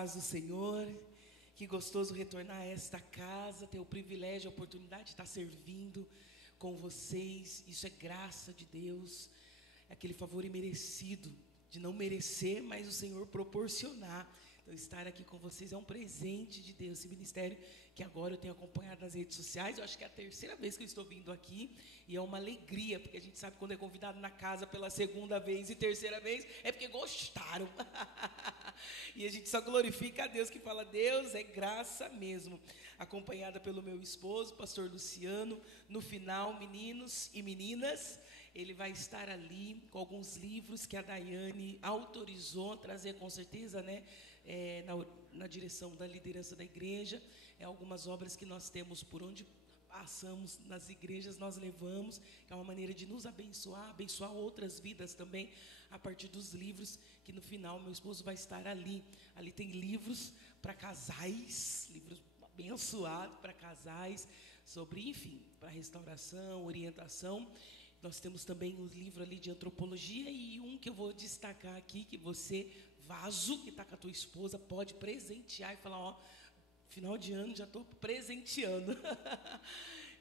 Paz do Senhor, que gostoso retornar a esta casa, ter o privilégio, a oportunidade de estar servindo com vocês. Isso é graça de Deus, é aquele favor imerecido, de não merecer, mas o Senhor proporcionar. Então, estar aqui com vocês é um presente de Deus. Esse ministério que agora eu tenho acompanhado nas redes sociais, eu acho que é a terceira vez que eu estou vindo aqui, e é uma alegria, porque a gente sabe quando é convidado na casa pela segunda vez e terceira vez, é porque gostaram. E a gente só glorifica a Deus, que fala, Deus é graça mesmo. Acompanhada pelo meu esposo, pastor Luciano. No final, meninos e meninas, ele vai estar ali com alguns livros que a Daiane autorizou a trazer, com certeza, né? Na direção da liderança da igreja. Algumas obras que nós temos por onde passamos nas igrejas, nós levamos, que é uma maneira de nos abençoar, abençoar outras vidas também, a partir dos livros, que no final meu esposo vai estar ali. Ali tem livros para casais, livros abençoados para casais, sobre, enfim, para restauração, orientação. Nós temos também um livro ali de antropologia, e um que eu vou destacar aqui, que você, vaso, que está com a tua esposa, pode presentear e falar, ó, final de ano já estou presenteando,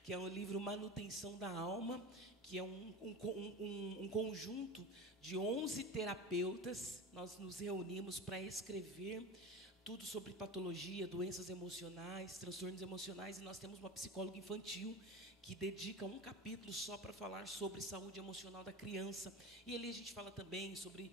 que é o livro Manutenção da Alma, que é um conjunto de 11 terapeutas. Nós nos reunimos para escrever tudo sobre patologia, doenças emocionais, transtornos emocionais, e nós temos uma psicóloga infantil que dedica um capítulo só para falar sobre saúde emocional da criança. E ali a gente fala também sobre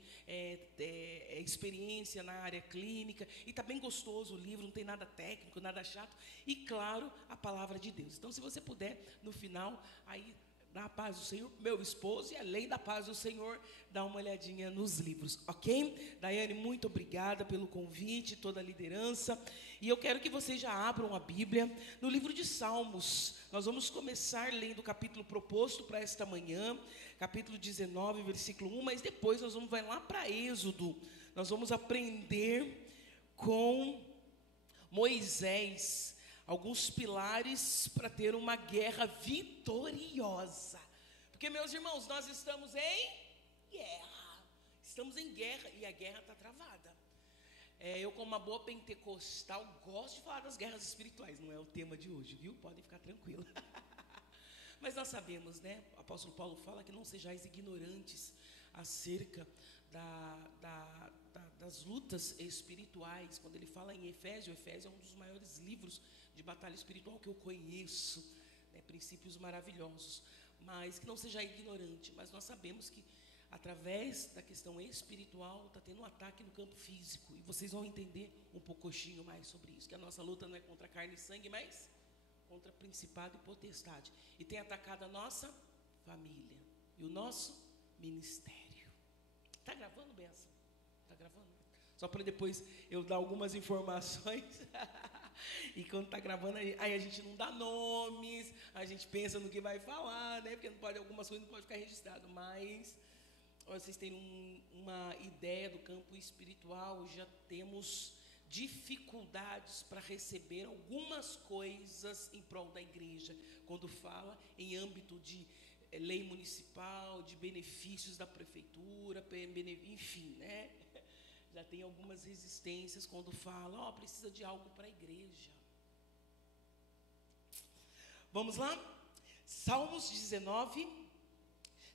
experiência na área clínica, e está bem gostoso o livro, não tem nada técnico, nada chato, e claro, a palavra de Deus. Então, se você puder, no final, aí, da paz do Senhor, meu esposo, e além da paz do Senhor, dá uma olhadinha nos livros, ok? Daiane, muito obrigada pelo convite, toda a liderança, e eu quero que vocês já abram a Bíblia no livro de Salmos. Nós vamos começar lendo o capítulo proposto para esta manhã, capítulo 19, versículo 1, mas depois nós vamos lá para Êxodo. Nós vamos aprender com Moisés alguns pilares para ter uma guerra vitoriosa. Porque, meus irmãos, nós estamos em guerra. Estamos em guerra e a guerra está travada. Eu, como uma boa pentecostal, gosto de falar das guerras espirituais. Não é o tema de hoje, viu? Podem ficar tranquilos. Mas nós sabemos, né? O apóstolo Paulo fala que não sejais ignorantes acerca das lutas espirituais. Quando ele fala em Efésios, Efésios é um dos maiores livros de batalha espiritual que eu conheço, né? Princípios maravilhosos, mas que não seja ignorante. Mas nós sabemos que através da questão espiritual está tendo um ataque no campo físico, e vocês vão entender um pouquinho mais sobre isso, que a nossa luta não é contra carne e sangue, mas contra principado e potestade, e tem atacado a nossa família e o nosso ministério. Está gravando, Benção? Está gravando? Só para depois eu dar algumas informações. E quando está gravando, aí a gente não dá nomes, a gente pensa no que vai falar, né? Porque não pode, algumas coisas não podem ficar registradas. Mas vocês têm uma ideia do campo espiritual, já temos dificuldades para receber algumas coisas em prol da igreja. Quando fala em âmbito de lei municipal, de benefícios da prefeitura, enfim, né? Já tem algumas resistências quando fala, precisa de algo para a igreja. Vamos lá? Salmos 19.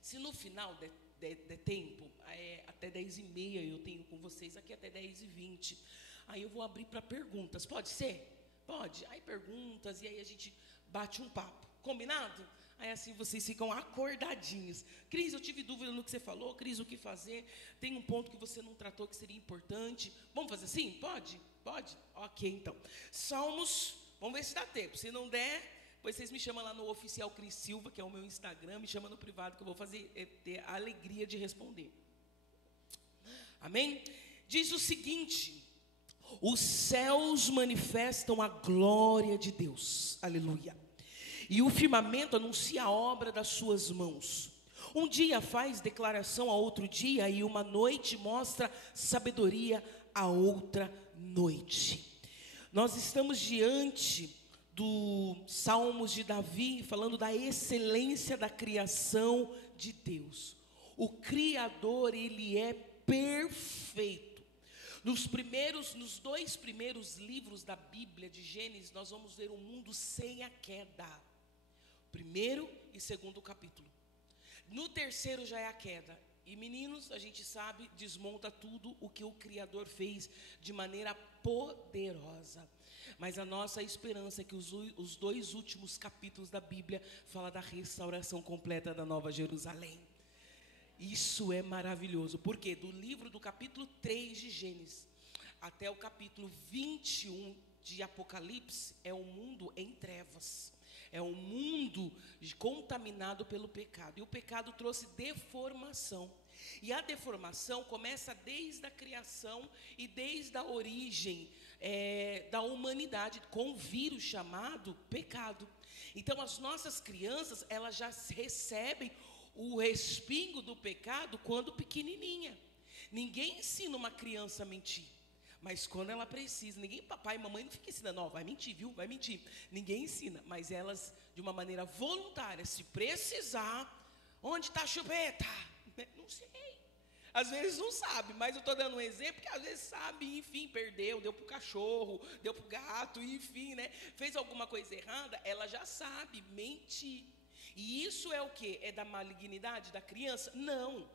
Se no final der tempo, até 10h30 eu tenho com vocês aqui, até 10h20. Aí eu vou abrir para perguntas. Pode ser? Pode. Aí perguntas, e aí a gente bate um papo. Combinado? Aí assim vocês ficam acordadinhos. Cris, eu tive dúvida no que você falou. Cris, o que fazer? Tem um ponto que você não tratou que seria importante. Vamos fazer assim? Pode? Pode? Ok, então. Salmos, vamos ver se dá tempo. Se não der, depois vocês me chamam lá no Oficial Cris Silva, que é o meu Instagram. Me chama no privado que eu vou ter a alegria de responder. Amém? Diz o seguinte: os céus manifestam a glória de Deus. Aleluia. E o firmamento anuncia a obra das suas mãos. Um dia faz declaração a outro dia, e uma noite mostra sabedoria a outra noite. Nós estamos diante do Salmos de Davi, falando da excelência da criação de Deus. O Criador, ele é perfeito. Nos dois primeiros livros da Bíblia de Gênesis, nós vamos ver um mundo sem a queda. Primeiro e segundo capítulo. No terceiro já é a queda. E meninos, a gente sabe, desmonta tudo o que o Criador fez de maneira poderosa. Mas a nossa esperança é que os dois últimos capítulos da Bíblia falam da restauração completa da Nova Jerusalém. Isso é maravilhoso, porque do livro do capítulo 3 de Gênesis até o capítulo 21 de Apocalipse é um mundo em trevas. É um mundo contaminado pelo pecado. E o pecado trouxe deformação. E a deformação começa desde a criação e desde a origem da humanidade, com um vírus chamado pecado. Então, as nossas crianças, elas já recebem o respingo do pecado quando pequenininha. Ninguém ensina uma criança a mentir. Mas quando ela precisa, papai e mamãe não ficam ensinando, ó, vai mentir, viu? Vai mentir. Ninguém ensina, mas elas, de uma maneira voluntária, se precisar, onde está a chupeta? Não sei. Às vezes não sabe, mas eu estou dando um exemplo, que às vezes sabe, enfim, perdeu, deu para o cachorro, deu para o gato, enfim, né? Fez alguma coisa errada, ela já sabe mentir. E isso é o quê? É da malignidade da criança? Não.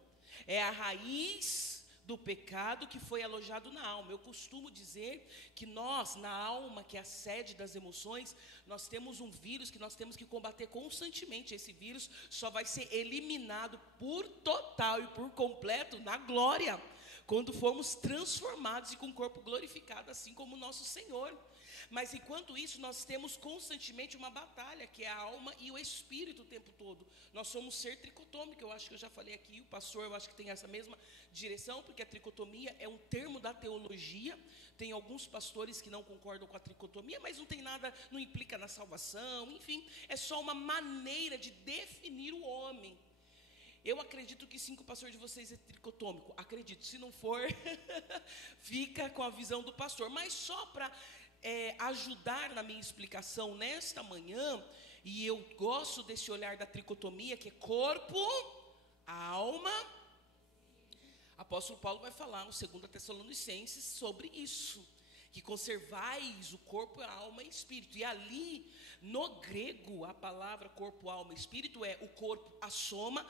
É a raiz do pecado que foi alojado na alma. Eu costumo dizer que nós, na alma, que é a sede das emoções, nós temos um vírus que nós temos que combater constantemente. Esse vírus só vai ser eliminado por total e por completo na glória, quando formos transformados e com o corpo glorificado, assim como o nosso Senhor. Mas enquanto isso, nós temos constantemente uma batalha, que é a alma e o espírito o tempo todo. Nós somos ser tricotômico, eu acho que eu já falei aqui, o pastor eu acho que tem essa mesma direção, porque a tricotomia é um termo da teologia. Tem alguns pastores que não concordam com a tricotomia, mas não tem nada, não implica na salvação, enfim, é só uma maneira de definir o homem. Eu acredito que sim, que o pastor de vocês é tricotômico, acredito, se não for, fica com a visão do pastor, mas só para ajudar na minha explicação nesta manhã, e eu gosto desse olhar da tricotomia, que é corpo, alma. Apóstolo Paulo vai falar no 2 Tessalonicenses sobre isso, que conservais o corpo, a alma e espírito. E ali, no grego, a palavra corpo, alma e espírito é o corpo, a soma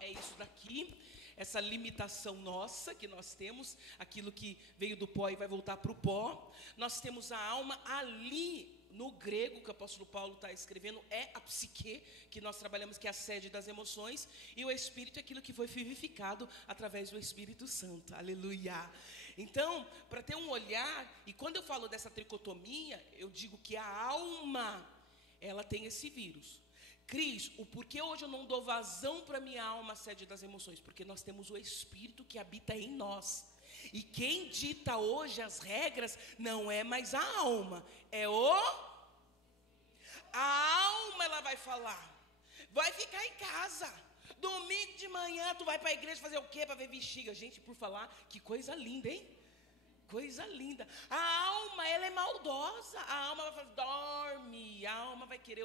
é isso daqui, essa limitação nossa que nós temos, aquilo que veio do pó e vai voltar para o pó. Nós temos a alma ali, no grego, que o apóstolo Paulo está escrevendo, é a psique, que nós trabalhamos, que é a sede das emoções, e o espírito é aquilo que foi vivificado através do Espírito Santo, aleluia. Então, para ter um olhar, e quando eu falo dessa tricotomia, eu digo que a alma, ela tem esse vírus. Cris, o porquê hoje eu não dou vazão para minha alma, a sede das emoções? Porque nós temos o Espírito que habita em nós. E quem dita hoje as regras não é mais a alma, é a alma. Ela vai falar, vai ficar em casa. Domingo de manhã tu vai para a igreja fazer o quê? Para ver bexiga. Gente, por falar, que coisa linda, hein? Coisa linda. A alma, ela é maldosa. A alma vai falar, dorme. A alma vai querer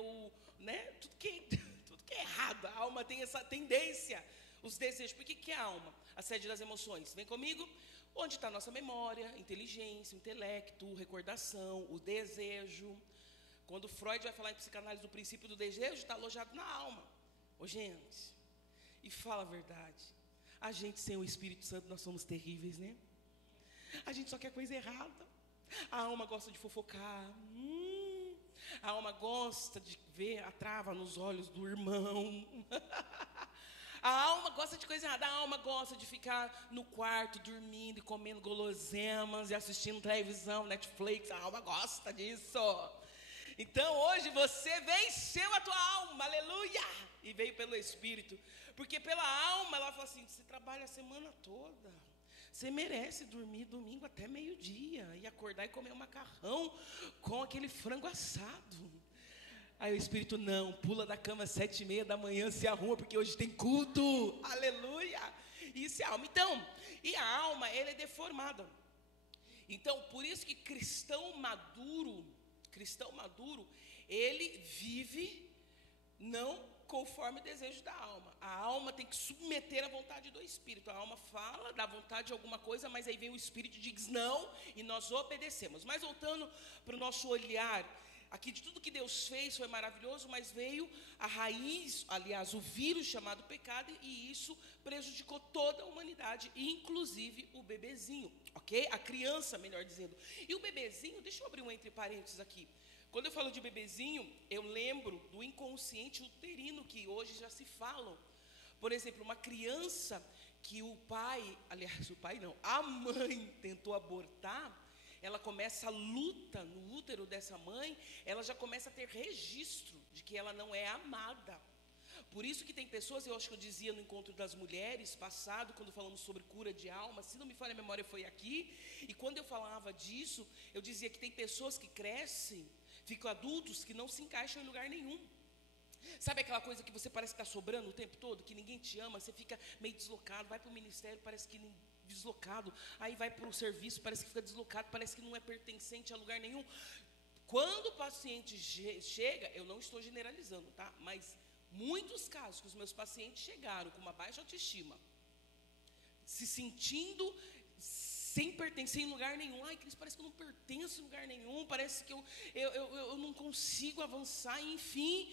tudo que é errado. A alma tem essa tendência, os desejos. Por que é a alma? A sede das emoções. Vem comigo? Onde está a nossa memória, inteligência, intelecto, recordação, o desejo. Quando Freud vai falar em psicanálise do princípio do desejo, está alojado na alma. Gente, e fala a verdade, a gente sem o Espírito Santo, nós somos terríveis, né? A gente só quer coisa errada. A alma gosta de fofocar. A alma gosta de ver a trava nos olhos do irmão. A alma gosta de coisa errada. A alma gosta de ficar no quarto, dormindo e comendo guloseimas e assistindo televisão, Netflix. A alma gosta disso. Então hoje você venceu a tua alma, aleluia, e veio pelo Espírito. Porque pela alma ela fala assim, você trabalha a semana toda, você merece dormir domingo até meio-dia e acordar e comer um macarrão com aquele frango assado. Aí o Espírito, não, pula da cama às 7h30 da manhã, se arruma, porque hoje tem culto, aleluia. Isso é alma. Então, e a alma, ela é deformada. Então, por isso que cristão maduro, ele vive não conforme o desejo da alma. A alma tem que submeter à vontade do Espírito. A alma fala, dá vontade de alguma coisa, mas aí vem o Espírito e diz não, e nós obedecemos. Mas voltando para o nosso olhar, aqui de tudo que Deus fez foi maravilhoso, mas veio a raiz, aliás, o vírus chamado pecado, e isso prejudicou toda a humanidade, inclusive o bebezinho, ok? A criança, melhor dizendo. E o bebezinho, deixa eu abrir um entre parênteses aqui. Quando eu falo de bebezinho, eu lembro do inconsciente uterino, que hoje já se falam. Por exemplo, uma criança que o pai, aliás, o pai não, a mãe tentou abortar, ela começa a luta no útero dessa mãe, ela já começa a ter registro de que ela não é amada. Por isso que tem pessoas, eu acho que eu dizia no encontro das mulheres passado, quando falamos sobre cura de alma, se não me falha a memória foi aqui, e quando eu falava disso, eu dizia que tem pessoas que crescem, ficam adultos, que não se encaixam em lugar nenhum. Sabe aquela coisa que você parece que está sobrando o tempo todo, que ninguém te ama, você fica meio deslocado, vai para o ministério, parece que deslocado, aí vai para o serviço, parece que fica deslocado, parece que não é pertencente a lugar nenhum. Quando o paciente chega, eu não estou generalizando, tá? Mas muitos casos que os meus pacientes chegaram com uma baixa autoestima, se sentindo sem pertencer em lugar nenhum. Ai, Cris, parece que eu não pertenço em lugar nenhum, parece que eu não consigo avançar, enfim.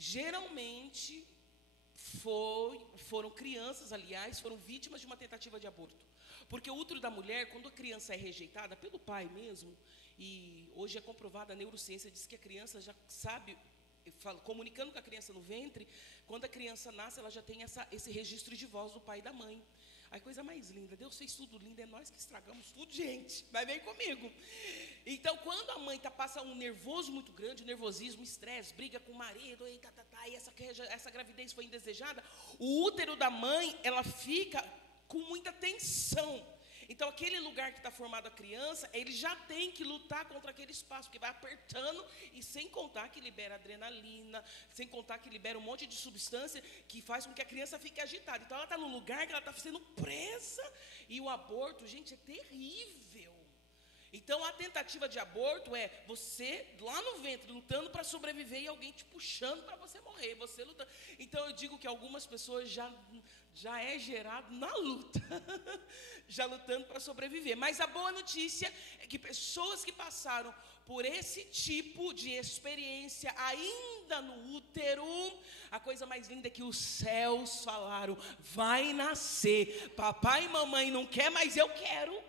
Geralmente foram crianças, aliás, foram vítimas de uma tentativa de aborto. Porque o útero da mulher, quando a criança é rejeitada pelo pai mesmo, e hoje é comprovada, a neurociência diz que a criança já sabe, comunicando com a criança no ventre, quando a criança nasce, ela já tem esse registro de voz do pai e da mãe. A coisa mais linda, Deus fez tudo lindo, é nós que estragamos tudo, gente, vai bem comigo. Então, quando a mãe passa um nervoso muito grande, nervosismo, estresse, briga com o marido, e essa gravidez foi indesejada, o útero da mãe, ela fica com muita tensão. Então, aquele lugar que está formado a criança, ele já tem que lutar contra aquele espaço, porque vai apertando, e sem contar que libera adrenalina, sem contar que libera um monte de substância que faz com que a criança fique agitada. Então, ela está num lugar que ela está sendo presa, e o aborto, gente, é terrível. Então, a tentativa de aborto é você lá no ventre lutando para sobreviver e alguém te puxando para você morrer, você lutando. Então, eu digo que algumas pessoas já é gerado na luta, já lutando para sobreviver. Mas a boa notícia é que pessoas que passaram por esse tipo de experiência ainda no útero, a coisa mais linda é que os céus falaram, vai nascer, papai e mamãe não quer, mas eu quero.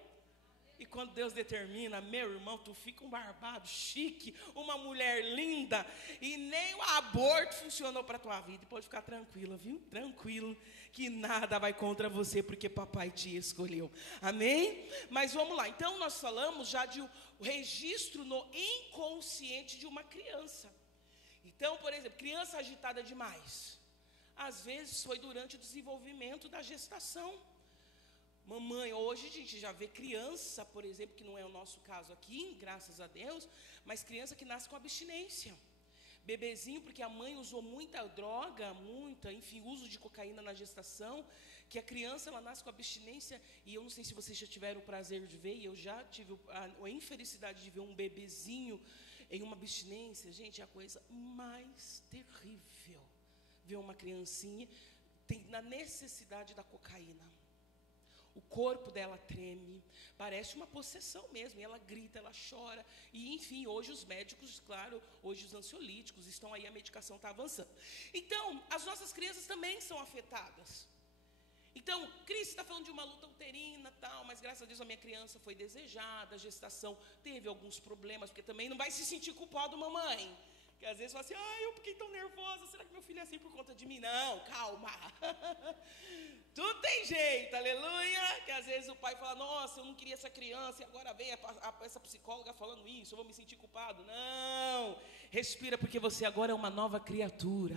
E quando Deus determina, meu irmão, tu fica um barbado chique, uma mulher linda, e nem o aborto funcionou para a tua vida. Pode ficar tranquila, viu? Tranquilo, que nada vai contra você, porque papai te escolheu. Amém? Mas vamos lá. Então, nós falamos já de o registro no inconsciente de uma criança. Então, por exemplo, criança agitada demais. Às vezes foi durante o desenvolvimento da gestação. Mamãe, hoje a gente já vê criança, por exemplo, que não é o nosso caso aqui, graças a Deus, mas criança que nasce com abstinência. Bebezinho, porque a mãe usou muita droga, enfim, uso de cocaína na gestação, que a criança, ela nasce com abstinência, e eu não sei se vocês já tiveram o prazer de ver, e eu já tive a infelicidade de ver um bebezinho em uma abstinência. Gente, é a coisa mais terrível, ver uma criancinha na necessidade da cocaína. O corpo dela treme, parece uma possessão mesmo, e ela grita, ela chora, e enfim, hoje os médicos, claro, hoje os ansiolíticos estão aí, a medicação está avançando. Então, as nossas crianças também são afetadas. Então, Cris está falando de uma luta uterina, tal, mas graças a Deus a minha criança foi desejada, a gestação teve alguns problemas, porque também não vai se sentir culpado, mamãe. Que às vezes fala assim, eu fiquei tão nervosa, será que meu filho é assim por conta de mim? Não, calma. Tudo tem jeito, aleluia. Que às vezes o pai fala, nossa, eu não queria essa criança, e agora vem essa psicóloga falando isso, eu vou me sentir culpado. Não, respira, porque você agora é uma nova criatura.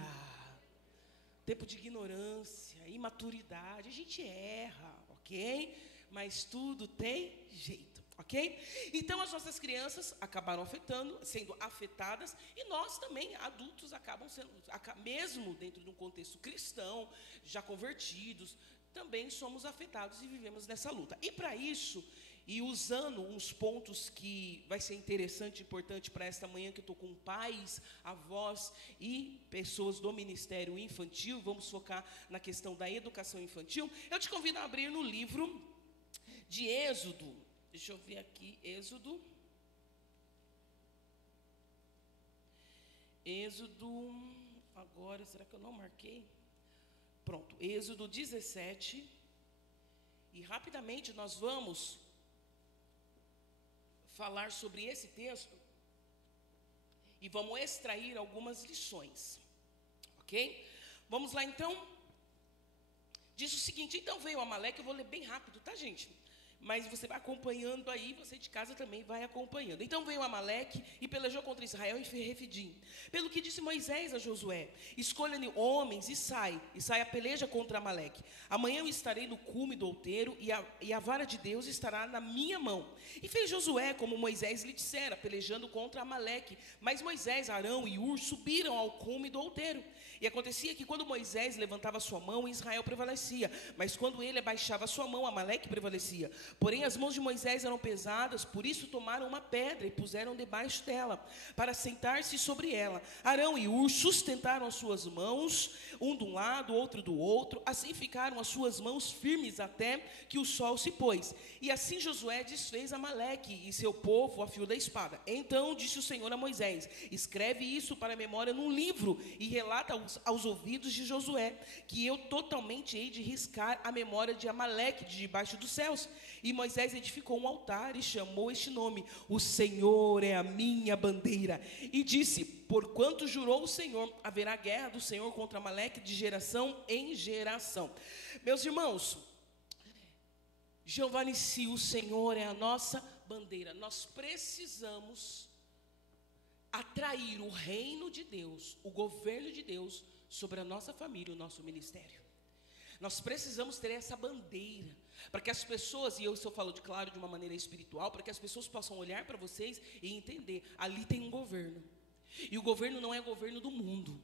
Tempo de ignorância, imaturidade, a gente erra, ok? Mas tudo tem jeito. Ok? Então, as nossas crianças acabaram sendo afetadas, e nós também, adultos, acabam sendo, mesmo dentro de um contexto cristão, já convertidos, também somos afetados e vivemos nessa luta. E para isso, e usando uns pontos que vai ser interessante e importante para esta manhã, que eu estou com pais, avós e pessoas do ministério infantil, vamos focar na questão da educação infantil. Eu te convido a abrir no livro de Êxodo, deixa eu ver aqui, Êxodo, agora, será que eu não marquei? Pronto, Êxodo 17, e rapidamente nós vamos falar sobre esse texto e vamos extrair algumas lições, ok? Vamos lá então. Diz o seguinte: então veio Amaleque, eu vou ler bem rápido, tá, gente? Mas você vai acompanhando aí, você de casa também vai acompanhando. Então veio Amaleque e pelejou contra Israel em Refidim. Pelo que disse Moisés a Josué: escolha-lhe homens e sai a peleja contra Amaleque. Amanhã eu estarei no cume do outeiro e a vara de Deus estará na minha mão. E fez Josué como Moisés lhe dissera, pelejando contra Amaleque. Mas Moisés, Arão e Hur subiram ao cume do outeiro. E acontecia que quando Moisés levantava sua mão, Israel prevalecia. Mas quando ele abaixava sua mão, Amaleque prevalecia. Porém as mãos de Moisés eram pesadas, por isso tomaram uma pedra e puseram debaixo dela, para sentar-se sobre ela. Arão e Hur sustentaram as suas mãos, um de um lado, outro do outro. Assim ficaram as suas mãos firmes até que o sol se pôs. E assim Josué desfez Amaleque e seu povo a fio da espada. Então disse o Senhor a Moisés: escreve isso para a memória num livro e relata aos ouvidos de Josué, que eu totalmente hei de riscar a memória de Amaleque de debaixo dos céus. E Moisés edificou um altar e chamou este nome: o Senhor é a minha bandeira. E disse: porquanto jurou o Senhor, haverá guerra do Senhor contra Amaleque de geração em geração. Meus irmãos, Jeová Nissi, o Senhor é a nossa bandeira. Nós precisamos atrair o reino de Deus, o governo de Deus sobre a nossa família, o nosso ministério. Nós precisamos ter essa bandeira, para que as pessoas, e eu falo de uma maneira espiritual, para que as pessoas possam olhar para vocês e entender, ali tem um governo, e o governo não é o governo do mundo,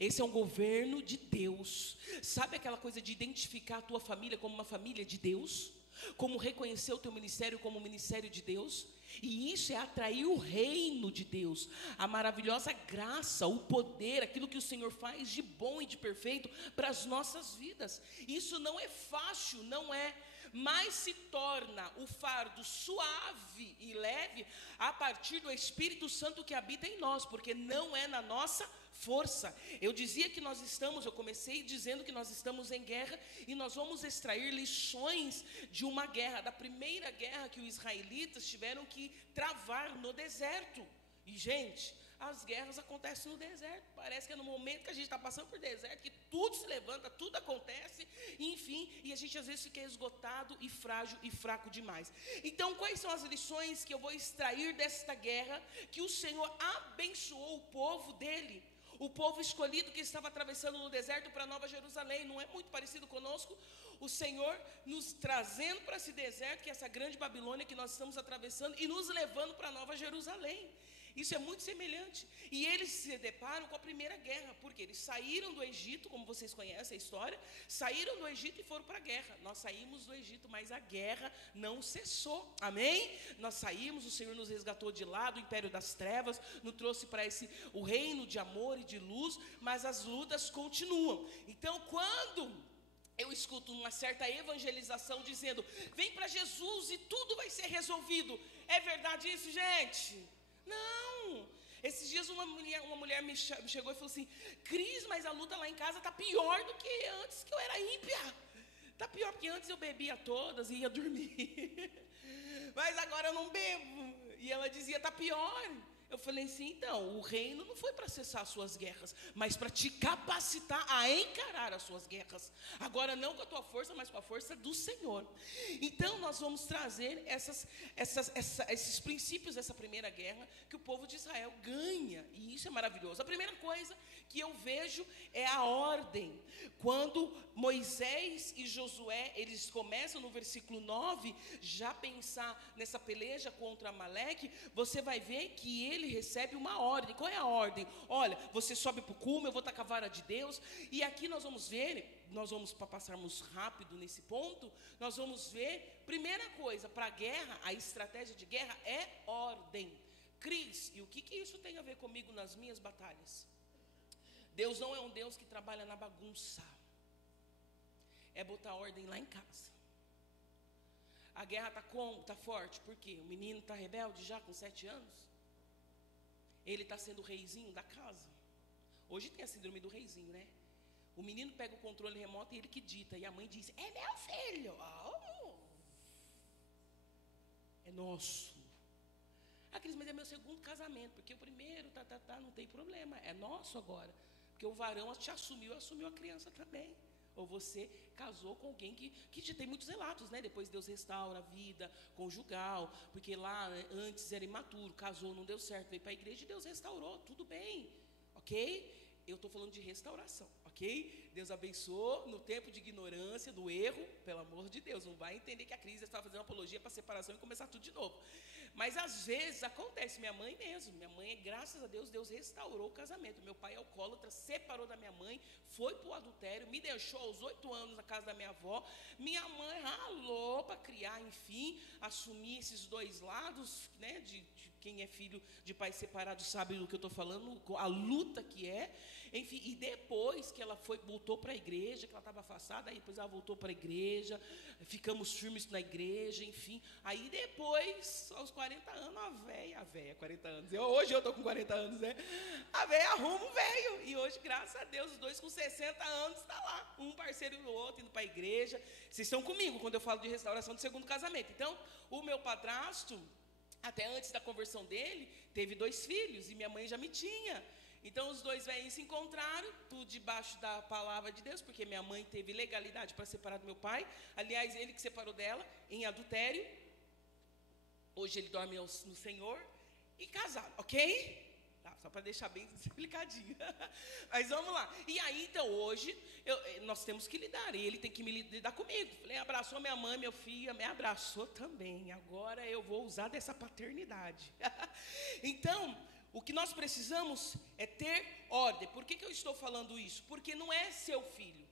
esse é um governo de Deus. Sabe aquela coisa de identificar a tua família como uma família de Deus? Como reconhecer o teu ministério como um ministério de Deus? E isso é atrair o reino de Deus, a maravilhosa graça, o poder, aquilo que o Senhor faz de bom e de perfeito para as nossas vidas. Isso não é fácil, não é, mas se torna o fardo suave e leve a partir do Espírito Santo que habita em nós, porque não é na nossa força. Eu comecei dizendo que nós estamos em guerra e nós vamos extrair lições de uma guerra, da primeira guerra que os israelitas tiveram que travar no deserto. E, gente, as guerras acontecem no deserto. Parece que é no momento que a gente está passando por deserto que tudo se levanta, tudo acontece, enfim, e a gente às vezes fica esgotado e frágil e fraco demais. Então, quais são as lições que eu vou extrair desta guerra que o Senhor abençoou o povo dele? O povo escolhido que estava atravessando no deserto para Nova Jerusalém. Não é muito parecido conosco? O Senhor nos trazendo para esse deserto, que é essa grande Babilônia que nós estamos atravessando, e nos levando para Nova Jerusalém. Isso é muito semelhante. E eles se deparam com a primeira guerra, porque eles saíram do Egito, como vocês conhecem a história, saíram do Egito e foram para a guerra. Nós saímos do Egito, mas a guerra não cessou. Amém? Nós saímos, o Senhor nos resgatou de lá do império das trevas, nos trouxe para o reino de amor e de luz, mas as lutas continuam. Então, quando eu escuto uma certa evangelização dizendo: vem para Jesus e tudo vai ser resolvido. É verdade isso, gente? Não. Esses dias uma mulher me chegou e falou assim: Cris, mas a luta lá em casa está pior do que antes, que eu era ímpia. Está pior, porque antes eu bebia todas e ia dormir. Mas agora eu não bebo. E ela dizia: está pior. Eu falei assim: então, o reino não foi para cessar as suas guerras, mas para te capacitar a encarar as suas guerras. Agora não com a tua força, mas com a força do Senhor. Então nós vamos trazer esses princípios dessa primeira guerra que o povo de Israel ganha. E isso é maravilhoso. A primeira coisa que eu vejo é a ordem. Quando Moisés e Josué, eles começam no versículo 9, já pensar nessa peleja contra Amaleque, você vai ver que ele recebe uma ordem. Qual é a ordem? Olha, você sobe para o cume, eu vou estar com a vara de Deus. E aqui nós vamos ver, para passarmos rápido nesse ponto, nós vamos ver, primeira coisa, para a guerra, a estratégia de guerra é ordem. Cris, e o que isso tem a ver comigo nas minhas batalhas? Deus não é um Deus que trabalha na bagunça. É botar ordem lá em casa. A guerra está forte, por quê? O menino está rebelde já com 7 anos. Ele está sendo o reizinho da casa. Hoje tem a síndrome do reizinho, né? O menino pega o controle remoto e ele que dita. E a mãe diz, é meu filho. Oh. É nosso. Ah, Cris, mas é meu segundo casamento, porque o primeiro, não tem problema. É nosso agora. Porque o varão te assumiu a criança também. Ou você casou com alguém que já tem muitos relatos, né? Depois Deus restaura a vida conjugal, porque lá antes era imaturo, casou, não deu certo, veio para a igreja e Deus restaurou, tudo bem, ok? Eu estou falando de restauração, ok? Deus abençoou no tempo de ignorância, do erro, pelo amor de Deus, não vai entender que a crise estava fazendo uma apologia para a separação e começar tudo de novo. Mas às vezes acontece, minha mãe, graças a Deus, Deus restaurou o casamento. Meu pai é alcoólatra, separou da minha mãe, foi para o adultério, me deixou aos 8 anos na casa da minha avó. Minha mãe ralou para criar, enfim, assumir esses dois lados, né, de quem é filho de pai separado sabe do que eu estou falando, a luta que é. Enfim, e depois que ela voltou para a igreja, que ela estava afastada, aí depois ela voltou para a igreja, ficamos firmes na igreja, enfim. Aí depois, aos 40 anos, a véia, 40 anos. Hoje eu estou com 40 anos, né? A véia arruma o velho. E hoje, graças a Deus, os dois com 60 anos estão lá, um parceiro do outro, indo para a igreja. Vocês estão comigo quando eu falo de restauração do segundo casamento. Então, o meu padrasto, até antes da conversão dele, teve 2 filhos, e minha mãe já me tinha. Então, os 2 velhinhos se encontraram, tudo debaixo da palavra de Deus, porque minha mãe teve legalidade para separar do meu pai. Aliás, ele que separou dela em adultério. Hoje ele dorme no Senhor e casado, ok? Tá, só para deixar bem explicadinho. Mas vamos lá. E aí, então, hoje, nós temos que lidar, e ele tem que lidar comigo. Falei, abraçou minha mãe, meu filho, me abraçou também. Agora eu vou usar dessa paternidade. Então, o que nós precisamos é ter ordem. Por que eu estou falando isso? Porque não é seu filho.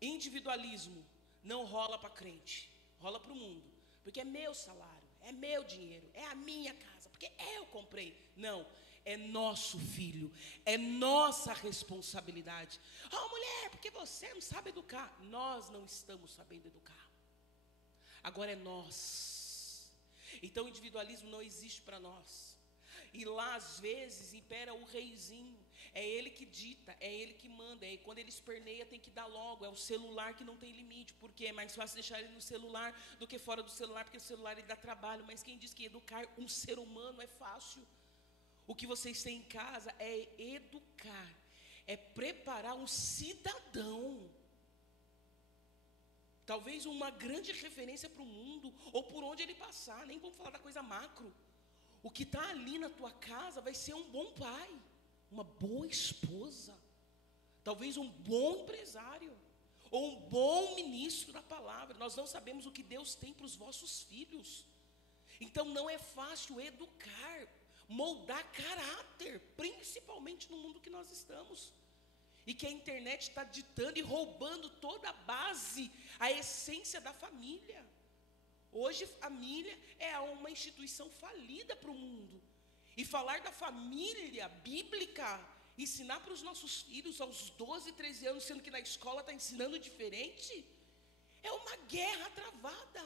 Individualismo não rola para crente, rola para o mundo. Porque é meu salário, é meu dinheiro, é a minha casa, porque eu comprei. Não, é nosso filho, é nossa responsabilidade. Oh, mulher, porque você não sabe educar. Nós não estamos sabendo educar. Agora é nós. Então o individualismo não existe para nós. E lá, às vezes, impera o reizinho. É ele que dita, é ele que manda. E quando ele esperneia, tem que dar logo. É o celular que não tem limite. Porque é mais fácil deixar ele no celular do que fora do celular, porque o celular ele dá trabalho. Mas quem diz que educar um ser humano é fácil? O que vocês têm em casa é educar, é preparar um cidadão. Talvez uma grande referência para o mundo, ou por onde ele passar. Nem vamos falar da coisa macro. O que está ali na tua casa vai ser um bom pai, uma boa esposa, talvez um bom empresário, ou um bom ministro da palavra. Nós não sabemos o que Deus tem para os vossos filhos. Então não é fácil educar, moldar caráter, principalmente no mundo que nós estamos. E que a internet está ditando e roubando toda a base, a essência da família. Hoje, família é uma instituição falida para o mundo. E falar da família bíblica, ensinar para os nossos filhos aos 12, 13 anos, sendo que na escola está ensinando diferente, é uma guerra travada.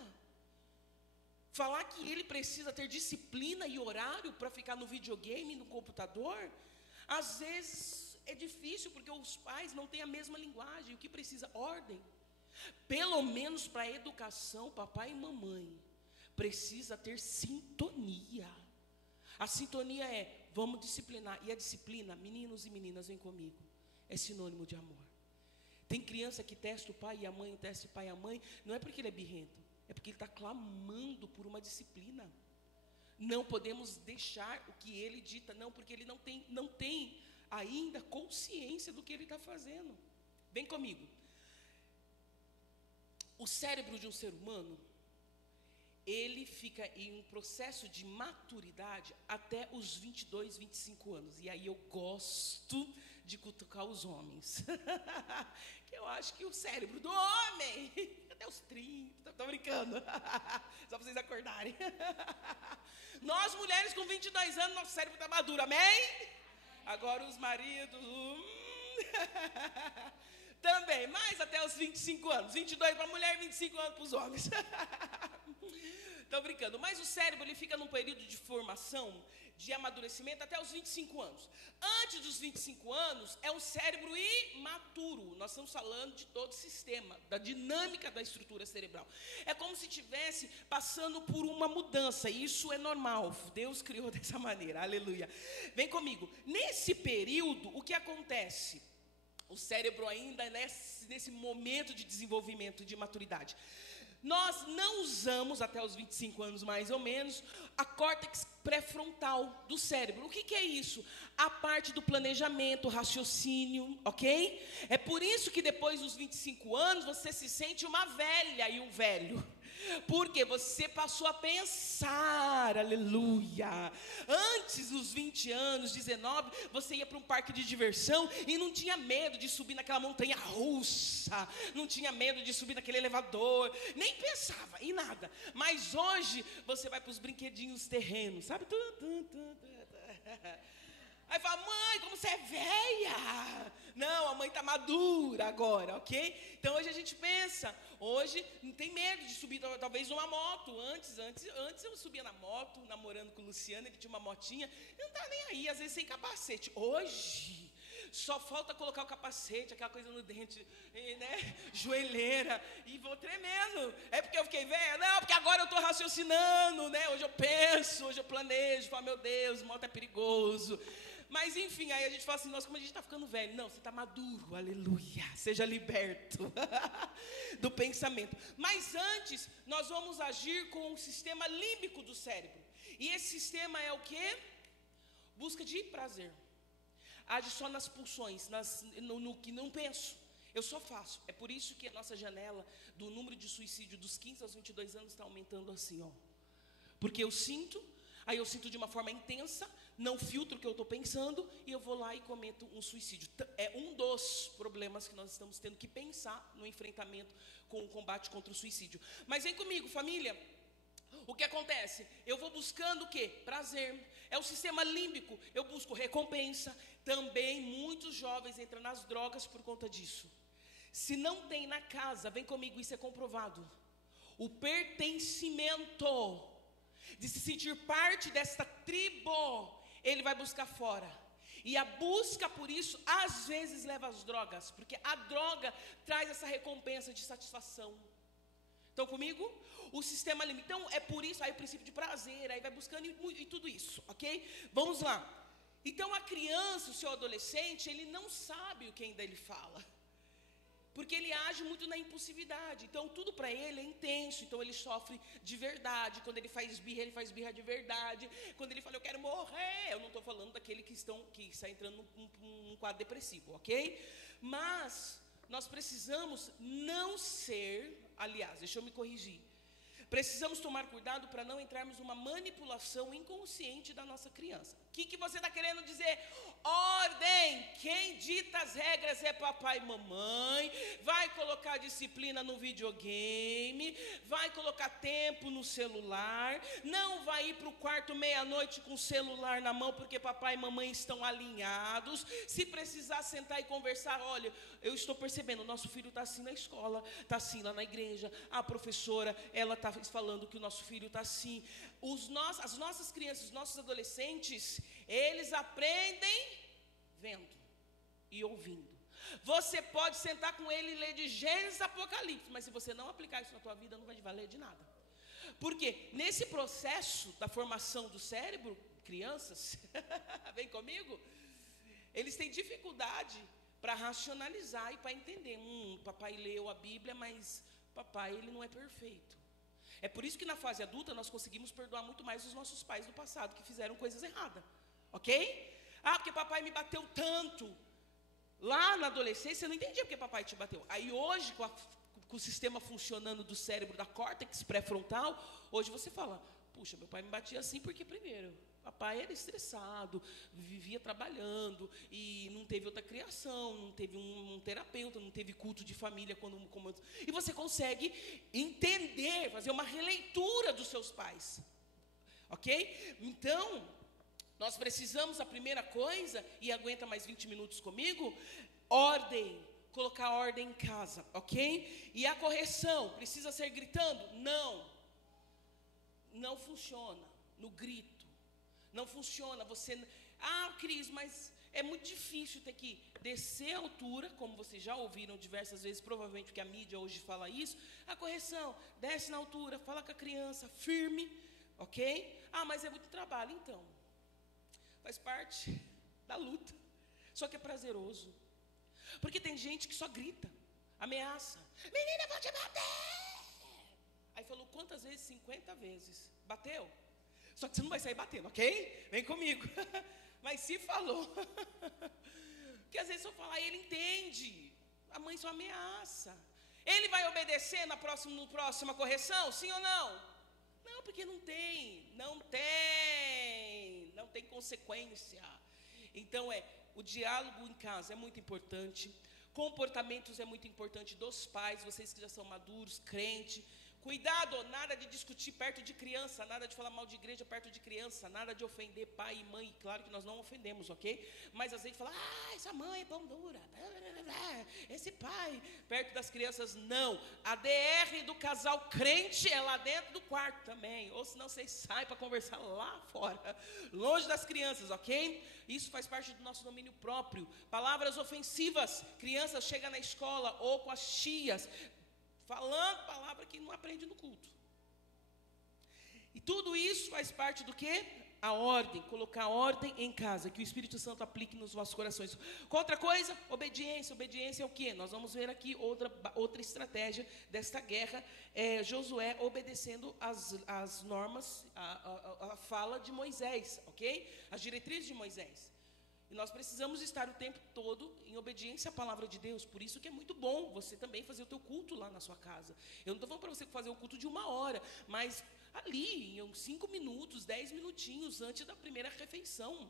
Falar que ele precisa ter disciplina e horário para ficar no videogame, no computador, às vezes é difícil, porque os pais não têm a mesma linguagem. O que precisa? Ordem. Pelo menos para a educação, papai e mamãe precisa ter sintonia. A sintonia é, vamos disciplinar. E a disciplina, meninos e meninas, vem comigo, é sinônimo de amor. Tem criança que testa o pai e a mãe, testa o pai e a mãe, não é porque ele é birrento, é porque ele está clamando por uma disciplina. Não podemos deixar o que ele dita, não, porque ele não tem ainda consciência do que ele está fazendo. Vem comigo. O cérebro de um ser humano, ele fica em um processo de maturidade até os 22, 25 anos. E aí eu gosto de cutucar os homens. Que eu acho que o cérebro do homem, até os 30, tô brincando. Só para vocês acordarem. Nós mulheres com 22 anos, nosso cérebro está maduro, amém? Agora os maridos... também, mas até os 25 anos. 22 para a mulher e 25 anos para os homens. Estou brincando. Mas o cérebro ele fica num período de formação, de amadurecimento, até os 25 anos. Antes dos 25 anos, é um cérebro imaturo. Nós estamos falando de todo o sistema, da dinâmica da estrutura cerebral. É como se estivesse passando por uma mudança. E isso é normal. Deus criou dessa maneira. Aleluia. Vem comigo. Nesse período, o que acontece? O cérebro ainda nesse momento de desenvolvimento, de maturidade. Nós não usamos, até os 25 anos mais ou menos, a córtex pré-frontal do cérebro. O que é isso? A parte do planejamento, raciocínio, ok? É por isso que depois dos 25 anos, você se sente uma velha e um velho. Porque você passou a pensar, aleluia. Antes dos 20 anos, 19, você ia para um parque de diversão e não tinha medo de subir naquela montanha russa, não tinha medo de subir naquele elevador, nem pensava em nada. Mas hoje você vai para os brinquedinhos terrenos, sabe? Aí fala, mãe, como você é velha. Não, a mãe está madura agora, ok? Então hoje a gente pensa, hoje não tem medo de subir talvez uma moto. Antes eu subia na moto, namorando com o Luciano, ele tinha uma motinha, eu não estava nem aí, às vezes sem capacete. Hoje, só falta colocar o capacete, aquela coisa no dente, né? Joelheira, e vou tremendo. É porque eu fiquei velha? Não, porque agora eu estou raciocinando, né? Hoje eu penso, hoje eu planejo, falo, meu Deus, moto é perigoso. Mas enfim, aí a gente fala assim, nossa, como a gente está ficando velho. Não, você está maduro, aleluia, seja liberto do pensamento. Mas antes, nós vamos agir com o sistema límbico do cérebro. E esse sistema é o quê? Busca de prazer. Age só nas pulsões, no que não penso. Eu só faço. É por isso que a nossa janela do número de suicídio dos 15 aos 22 anos está aumentando assim, ó. Porque eu sinto, aí eu sinto de uma forma intensa, não filtro o que eu estou pensando e eu vou lá e cometo um suicídio. É um dos problemas que nós estamos tendo que pensar no enfrentamento com o combate contra o suicídio. Mas vem comigo, família. O que acontece? Eu vou buscando o quê? Prazer. É o sistema límbico. Eu busco recompensa. Também muitos jovens entram nas drogas por conta disso. Se não tem na casa, vem comigo, isso é comprovado. O pertencimento, de se sentir parte desta tribo, ele vai buscar fora. E a busca por isso, às vezes, leva às drogas. Porque a droga traz essa recompensa de satisfação. Estão comigo? O sistema límbico. Então, é por isso, aí o princípio de prazer, aí vai buscando e tudo isso, ok? Vamos lá. Então, a criança, o seu adolescente, ele não sabe o que ainda ele fala. Porque ele age muito na impulsividade. Então, tudo para ele é intenso. Então, ele sofre de verdade. Quando ele faz birra de verdade. Quando ele fala, eu quero morrer. Eu não estou falando daquele que está entrando num quadro depressivo, ok? Mas, nós precisamos não ser... Aliás, deixa eu me corrigir. Precisamos tomar cuidado para não entrarmos numa manipulação inconsciente da nossa criança. O que você está querendo dizer? Ordem! Quem dita as regras é papai e mamãe. Vai colocar disciplina no videogame. Vai colocar tempo no celular. Não vai ir para o quarto meia-noite com o celular na mão porque papai e mamãe estão alinhados. Se precisar sentar e conversar, olha, eu estou percebendo, nosso filho está assim na escola, está assim lá na igreja. A professora, ela está falando que o nosso filho está assim. As nossas crianças, os nossos adolescentes, eles aprendem vendo e ouvindo. Você pode sentar com ele e ler de Gênesis a Apocalipse, mas se você não aplicar isso na tua vida, não vai valer de nada. Porque nesse processo da formação do cérebro, crianças, vem comigo, eles têm dificuldade para racionalizar e para entender. Papai leu a Bíblia, mas papai, ele não é perfeito. É por isso que na fase adulta nós conseguimos perdoar muito mais os nossos pais do passado que fizeram coisas erradas, ok? Porque papai me bateu tanto. Lá na adolescência eu não entendia porque papai te bateu. Aí hoje, com com o sistema funcionando do cérebro, da córtex pré-frontal, hoje você fala, puxa, meu pai me batia assim porque primeiro, papai era estressado, vivia trabalhando e não teve outra criação, não teve um terapeuta, não teve culto de família e você consegue entender, fazer uma releitura dos seus pais. Ok? Então, nós precisamos, a primeira coisa, e aguenta mais 20 minutos comigo, ordem, colocar ordem em casa, ok? E a correção, precisa ser gritando? Não funciona, no grito. Não funciona, Cris, mas é muito difícil ter que descer a altura, como vocês já ouviram diversas vezes, provavelmente porque a mídia hoje fala isso, a correção, desce na altura, fala com a criança, firme, ok? Mas é muito trabalho, então, faz parte da luta, só que é prazeroso, porque tem gente que só grita, ameaça, menina, eu vou te bater, aí falou quantas vezes? 50 vezes, bateu? Só que você não vai sair batendo, ok? Vem comigo. Mas se falou. Porque às vezes se eu falar, ele entende. A mãe só ameaça. Ele vai obedecer na próxima correção? Sim ou não? Não, porque não tem consequência. Então o diálogo em casa é muito importante. Comportamentos é muito importante dos pais, vocês que já são maduros, crente. Cuidado, nada de discutir perto de criança, nada de falar mal de igreja perto de criança, nada de ofender pai e mãe. Claro que nós não ofendemos, ok? Mas às vezes fala, essa mãe é pão dura, esse pai, perto das crianças, não. A DR do casal crente é lá dentro do quarto também, ou senão vocês saem para conversar lá fora, longe das crianças, ok? Isso faz parte do nosso domínio próprio. Palavras ofensivas, crianças chegam na escola ou com as tias, falando palavra que não aprende no culto. E tudo isso faz parte do quê? A ordem, colocar ordem em casa, que o Espírito Santo aplique nos vossos corações. Outra coisa, obediência. Obediência é o quê? Nós vamos ver aqui outra estratégia desta guerra, Josué obedecendo as normas, a fala de Moisés, ok? As diretrizes de Moisés. E nós precisamos estar o tempo todo em obediência à palavra de Deus. Por isso que é muito bom você também fazer o teu culto lá na sua casa. Eu não estou falando para você fazer o culto de 1 hora, mas ali, em 5 minutos, 10 minutinhos antes da primeira refeição,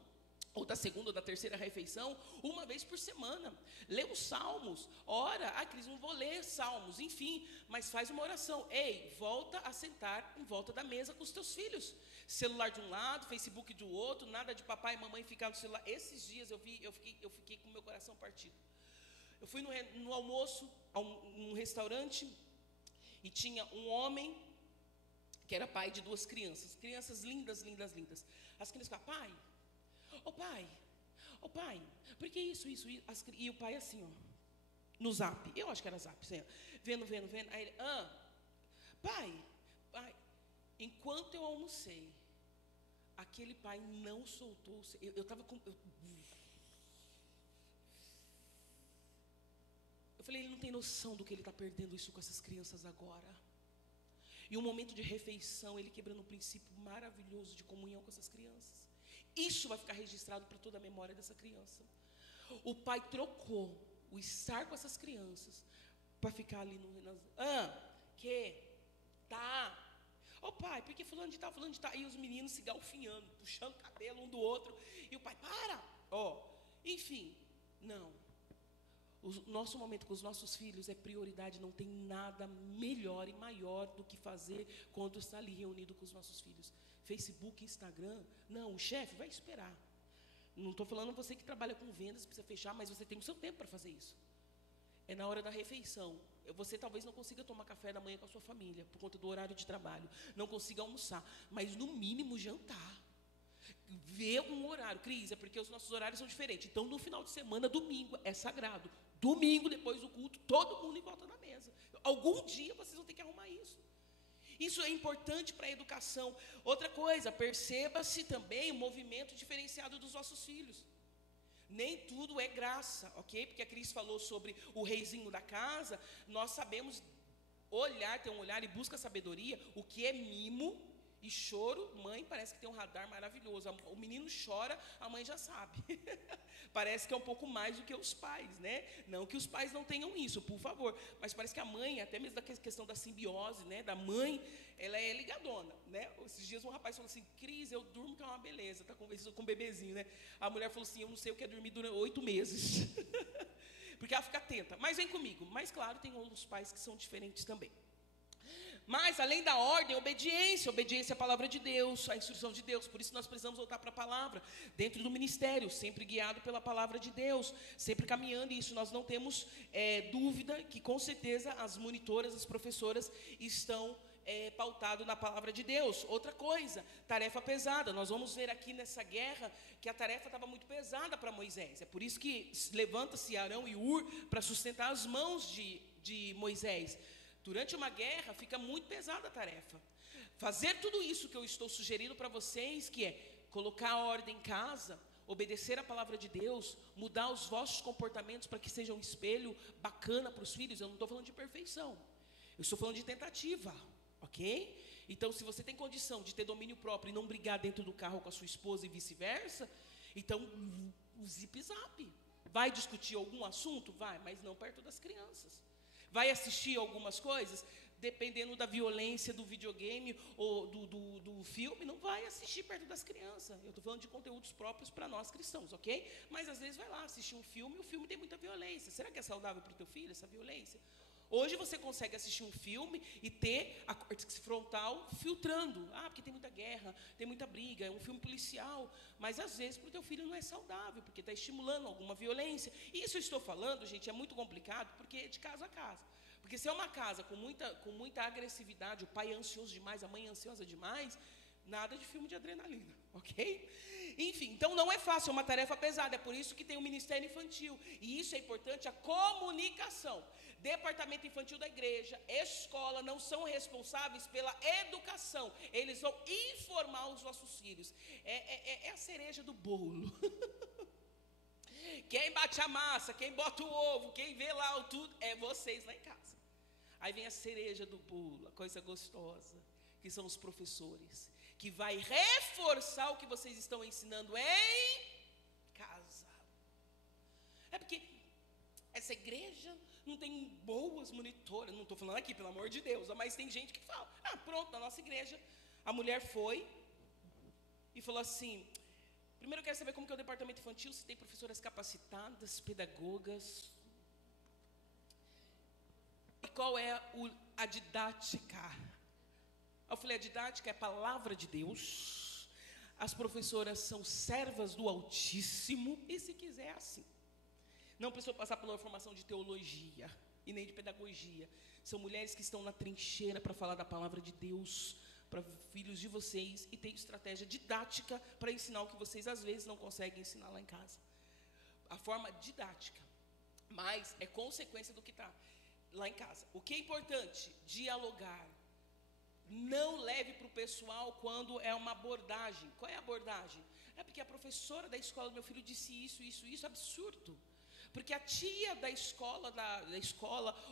ou da segunda ou da terceira refeição, uma vez por semana. Lê os salmos, ora, Cris, não vou ler salmos, enfim, mas faz uma oração. Ei, volta a sentar em volta da mesa com os teus filhos. Celular de um lado, Facebook do outro, nada de papai e mamãe ficar no celular. Esses dias eu fiquei com o meu coração partido. Eu fui no almoço, num restaurante, e tinha um homem que era pai de 2 crianças lindas, lindas, lindas. As crianças ficavam, pai, por que isso? E o pai assim, no zap, eu acho que era zap, assim, vendo, aí ele, pai, enquanto eu almocei, aquele pai não soltou, eu estava com... Eu falei, ele não tem noção do que ele está perdendo isso com essas crianças agora. E um momento de refeição, ele quebrando um princípio maravilhoso de comunhão com essas crianças. Isso vai ficar registrado para toda a memória dessa criança. O pai trocou o estar com essas crianças para ficar ali no... pai, porque fulano de tal. E os meninos se galfinhando, puxando o cabelo um do outro. E o pai, enfim, não. O nosso momento com os nossos filhos é prioridade, não tem nada melhor e maior do que fazer quando está ali reunido com os nossos filhos. Facebook, Instagram, não, o chefe vai esperar. Não estou falando você que trabalha com vendas, precisa fechar, mas você tem o seu tempo para fazer isso. É na hora da refeição. Você talvez não consiga tomar café da manhã com a sua família, por conta do horário de trabalho, não consiga almoçar, mas no mínimo jantar. Ver um horário, Cris, é porque os nossos horários são diferentes. Então, no final de semana, domingo, é sagrado. Domingo, depois do culto, todo mundo em volta da mesa. Algum dia vocês vão ter que arrumar isso. Isso é importante para a educação. Outra coisa, perceba-se também o movimento diferenciado dos vossos filhos. Nem tudo é graça, ok? Porque a Cris falou sobre o reizinho da casa. Nós sabemos ter um olhar e busca sabedoria, o que é mimo E choro, mãe, parece que tem um radar maravilhoso. O menino chora, a mãe já sabe. Parece que é um pouco mais do que os pais, né? Não que os pais não tenham isso, por favor. Mas parece que a mãe, até mesmo da questão da simbiose, né? Da mãe, ela é ligadona, né? Esses dias um rapaz falou assim, Cris, eu durmo que é uma beleza. Está conversando com um bebezinho, né? A mulher falou assim, eu não sei o que é dormir durante 8 meses. Porque ela fica atenta. Mas vem comigo. Mas claro, tem outros pais que são diferentes também. Mas, além da ordem, obediência à palavra de Deus, à instrução de Deus. Por isso nós precisamos voltar para a palavra, dentro do ministério, sempre guiado pela palavra de Deus, sempre caminhando, e isso nós não temos dúvida que, com certeza, as monitoras, as professoras estão pautado na palavra de Deus. Outra coisa, tarefa pesada. Nós vamos ver aqui nessa guerra que a tarefa estava muito pesada para Moisés. É por isso que levanta-se Arão e Ur para sustentar as mãos de Moisés. Durante uma guerra fica muito pesada a tarefa. Fazer tudo isso que eu estou sugerindo para vocês, que é colocar a ordem em casa, obedecer a palavra de Deus, mudar os vossos comportamentos para que seja um espelho bacana para os filhos. Eu não estou falando de perfeição, eu estou falando de tentativa, ok? Então, se você tem condição de ter domínio próprio e não brigar dentro do carro com a sua esposa e vice-versa, então, zip-zap. Vai discutir algum assunto? Vai, mas não perto das crianças. Vai assistir algumas coisas, dependendo da violência do videogame ou do filme, não vai assistir perto das crianças. Eu estou falando de conteúdos próprios para nós cristãos, ok? Mas às vezes vai lá assistir um filme e o filme tem muita violência. Será que é saudável para o teu filho essa violência? Hoje você consegue assistir um filme e ter a córtex frontal filtrando. Porque tem muita guerra, tem muita briga, é um filme policial. Mas às vezes para o teu filho não é saudável, porque está estimulando alguma violência. E isso eu estou falando, gente, é muito complicado, porque é de casa a casa. Porque se é uma casa com muita agressividade, o pai é ansioso demais, a mãe é ansiosa demais, nada de filme de adrenalina, ok? Enfim, então não é fácil, é uma tarefa pesada. É por isso que tem o ministério infantil. E isso é importante, a comunicação. Departamento infantil da igreja, escola, não são responsáveis pela educação. Eles vão informar os nossos filhos. É a cereja do bolo. Quem bate a massa, quem bota o ovo, quem vê lá o tudo, é vocês lá em casa. Aí vem a cereja do bolo, a coisa gostosa, que são os professores, que vai reforçar o que vocês estão ensinando em casa. É porque essa igreja não tem boas monitoras, não estou falando aqui, pelo amor de Deus, mas tem gente que fala, pronto, na nossa igreja, a mulher foi e falou assim, primeiro eu quero saber como que é o departamento infantil, se tem professoras capacitadas, pedagogas, e qual é a didática. Eu falei, a didática é a palavra de Deus, as professoras são servas do Altíssimo, e se quiser assim. Não precisou passar por uma formação de teologia e nem de pedagogia. São mulheres que estão na trincheira para falar da palavra de Deus para filhos de vocês e tem estratégia didática para ensinar o que vocês às vezes não conseguem ensinar lá em casa. A forma didática, mas é consequência do que está lá em casa. O que é importante? Dialogar. Não leve para o pessoal quando é uma abordagem. Qual é a abordagem? É porque a professora da escola do meu filho disse isso, absurdo. Porque a tia da escola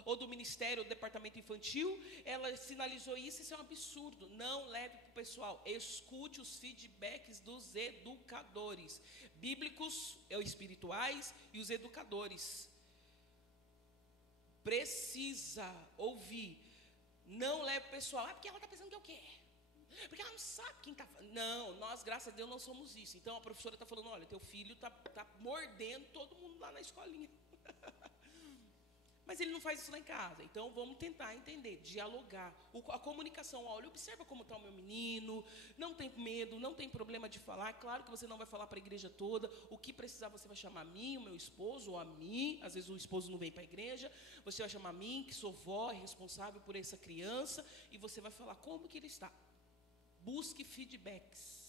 ou do ministério, do departamento infantil, ela sinalizou isso é um absurdo. Não leve para o pessoal. Escute os feedbacks dos educadores, bíblicos, espirituais e os educadores. Precisa ouvir. Não leve o pessoal, porque ela está pensando que é o quê? Porque ela não sabe quem está falando. Não, nós, graças a Deus, não somos isso. Então, a professora está falando, olha, teu filho está mordendo todo mundo lá na escolinha. Mas ele não faz isso lá em casa. Então, vamos tentar entender, dialogar. A comunicação, olha, observa como está o meu menino, não tem medo, não tem problema de falar. Claro que você não vai falar para a igreja toda. O que precisar, você vai chamar a mim, o meu esposo, ou a mim. Às vezes o esposo não vem para a igreja. Você vai chamar a mim, que sou vó, responsável por essa criança. E você vai falar como que ele está. Busque feedbacks.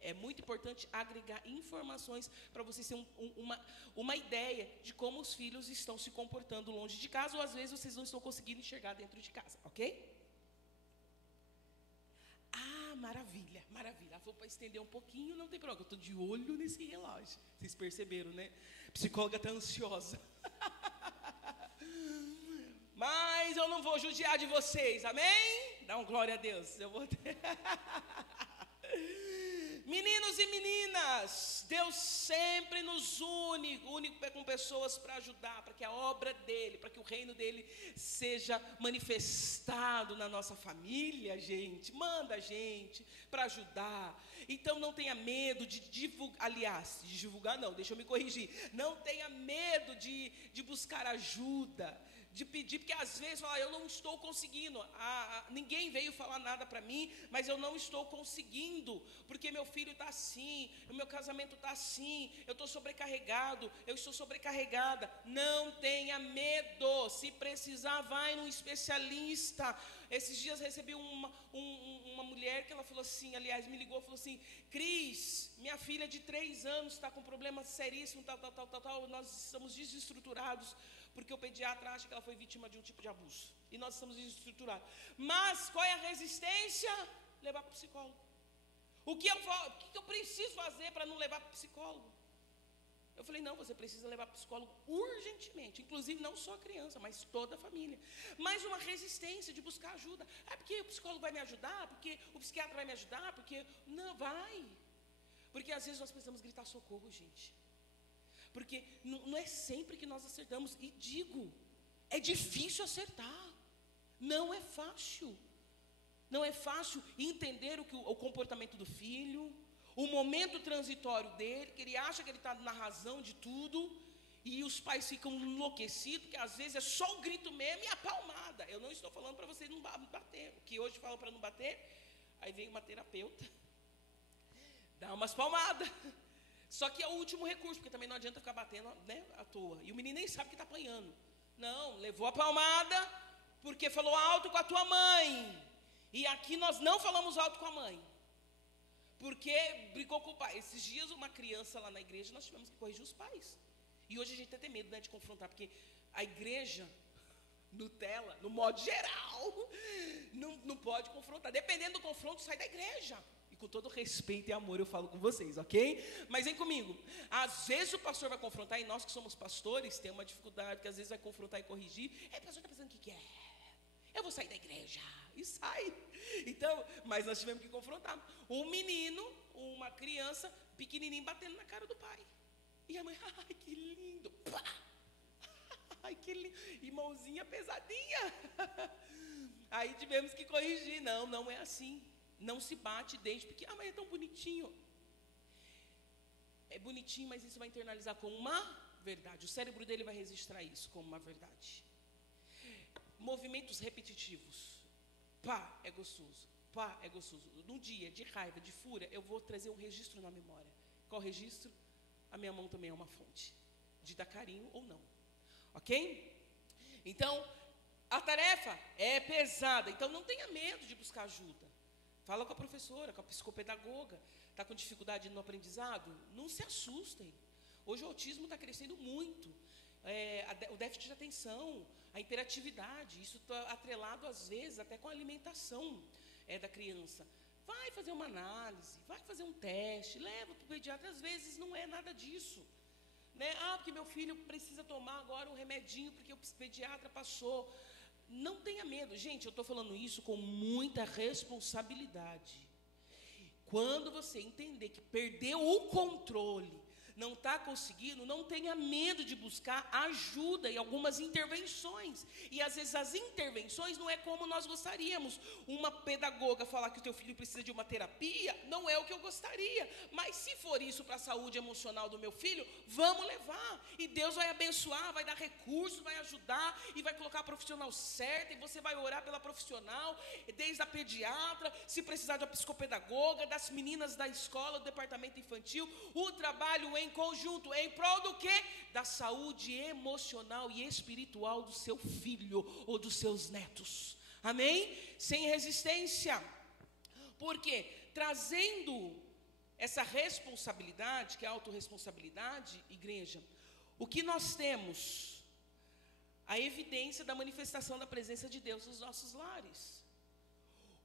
É muito importante agregar informações para você ter uma ideia de como os filhos estão se comportando longe de casa, ou às vezes vocês não estão conseguindo enxergar dentro de casa, ok? Maravilha, maravilha. Vou para estender um pouquinho, não tem problema, eu estou de olho nesse relógio. Vocês perceberam, né? A psicóloga está ansiosa. Mas mas eu não vou judiar de vocês, amém? Dá um glória a Deus. Eu vou ter... Meninos e meninas, Deus sempre nos une com pessoas para ajudar, para que a obra dele, para que o reino dele seja manifestado na nossa família, gente. Manda a gente para ajudar. Então não tenha medo de divulgar, aliás, de divulgar não, deixa eu me corrigir. Não tenha medo de buscar ajuda, de pedir, porque às vezes fala, eu não estou conseguindo, ninguém veio falar nada para mim, mas eu não estou conseguindo, porque meu filho está assim, o meu casamento está assim, eu estou sobrecarregado, eu estou sobrecarregada. Não tenha medo, se precisar vai num especialista. Esses dias recebi uma mulher que ela falou assim, aliás, me ligou, falou assim, Cris, minha filha de 3 anos está com problema seríssimo, tal, nós estamos desestruturados, porque o pediatra acha que ela foi vítima de um tipo de abuso, e nós estamos desestruturados. Mas qual é a resistência? Levar para o psicólogo. O que eu preciso fazer para não levar para o psicólogo? Eu falei, não, você precisa levar para o psicólogo urgentemente, inclusive não só a criança, mas toda a família. Mas uma resistência de buscar ajuda. Porque o psicólogo vai me ajudar, porque o psiquiatra vai me ajudar, porque... Não, vai. Porque às vezes nós precisamos gritar socorro, gente. Porque não é sempre que nós acertamos. E digo, é difícil acertar. Não é fácil. Não é fácil entender o comportamento do filho, o momento transitório dele, que ele acha que ele está na razão de tudo, e os pais ficam enlouquecidos, porque às vezes é só o grito mesmo e a palmada. Eu não estou falando para vocês não bater. O que hoje falam para não bater, aí vem uma terapeuta, dá umas palmadas. Só que é o último recurso, porque também não adianta ficar batendo, né, à toa. E o menino nem sabe que está apanhando. Não, levou a palmada, porque falou alto com a tua mãe. E aqui nós não falamos alto com a mãe, porque brigou com o pai. Esses dias uma criança lá na igreja, nós tivemos que corrigir os pais. E hoje a gente até tem medo, né, de confrontar, porque a igreja, Nutella, no modo geral, não pode confrontar. Dependendo do confronto, sai da igreja. E com todo respeito e amor eu falo com vocês, ok? Mas vem comigo. Às vezes o pastor vai confrontar, e nós que somos pastores, tem uma dificuldade, que às vezes vai confrontar e corrigir. O pastor está pensando o que é? Eu vou sair da igreja. E sai. Então, mas nós tivemos que confrontar. Um menino, uma criança, pequenininho, batendo na cara do pai. E a mãe, ai, que lindo. Pá! Ai, que lindo. E mãozinha pesadinha. Aí tivemos que corrigir. Não é assim. Não se bate dente, porque, mas é tão bonitinho. É bonitinho, mas isso vai internalizar como uma verdade. O cérebro dele vai registrar isso como uma verdade. Movimentos repetitivos. Pá, é gostoso. Pá, é gostoso. Num dia de raiva, de fúria, eu vou trazer um registro na memória. Qual registro? A minha mão também é uma fonte de dar carinho ou não. Ok? Então, a tarefa é pesada. Então, não tenha medo de buscar ajuda. Fala com a professora, com a psicopedagoga. Está com dificuldade no aprendizado? Não se assustem. Hoje o autismo está crescendo muito. O déficit de atenção, a hiperatividade, isso está atrelado às vezes até com a alimentação da criança. Vai fazer uma análise, vai fazer um teste, leva para o pediatra. Às vezes não é nada disso, né? Porque meu filho precisa tomar agora um remedinho porque o pediatra passou. Não tenha medo, gente, eu estou falando isso com muita responsabilidade. Quando você entender que perdeu o controle, não está conseguindo, não tenha medo de buscar ajuda e algumas intervenções. E às vezes as intervenções não é como nós gostaríamos. Uma pedagoga falar que o teu filho precisa de uma terapia, não é o que eu gostaria. Mas se for isso para a saúde emocional do meu filho, vamos levar. E Deus vai abençoar, vai dar recursos, vai ajudar e vai colocar a profissional certa. E você vai orar pela profissional, desde a pediatra, se precisar de uma psicopedagoga, das meninas da escola, do departamento infantil. O trabalho em conjunto, em prol do quê? Da saúde emocional e espiritual do seu filho ou dos seus netos. Amém? Sem resistência. Por quê? Trazendo essa responsabilidade, que é a autorresponsabilidade, igreja, o que nós temos? A evidência da manifestação da presença de Deus nos nossos lares.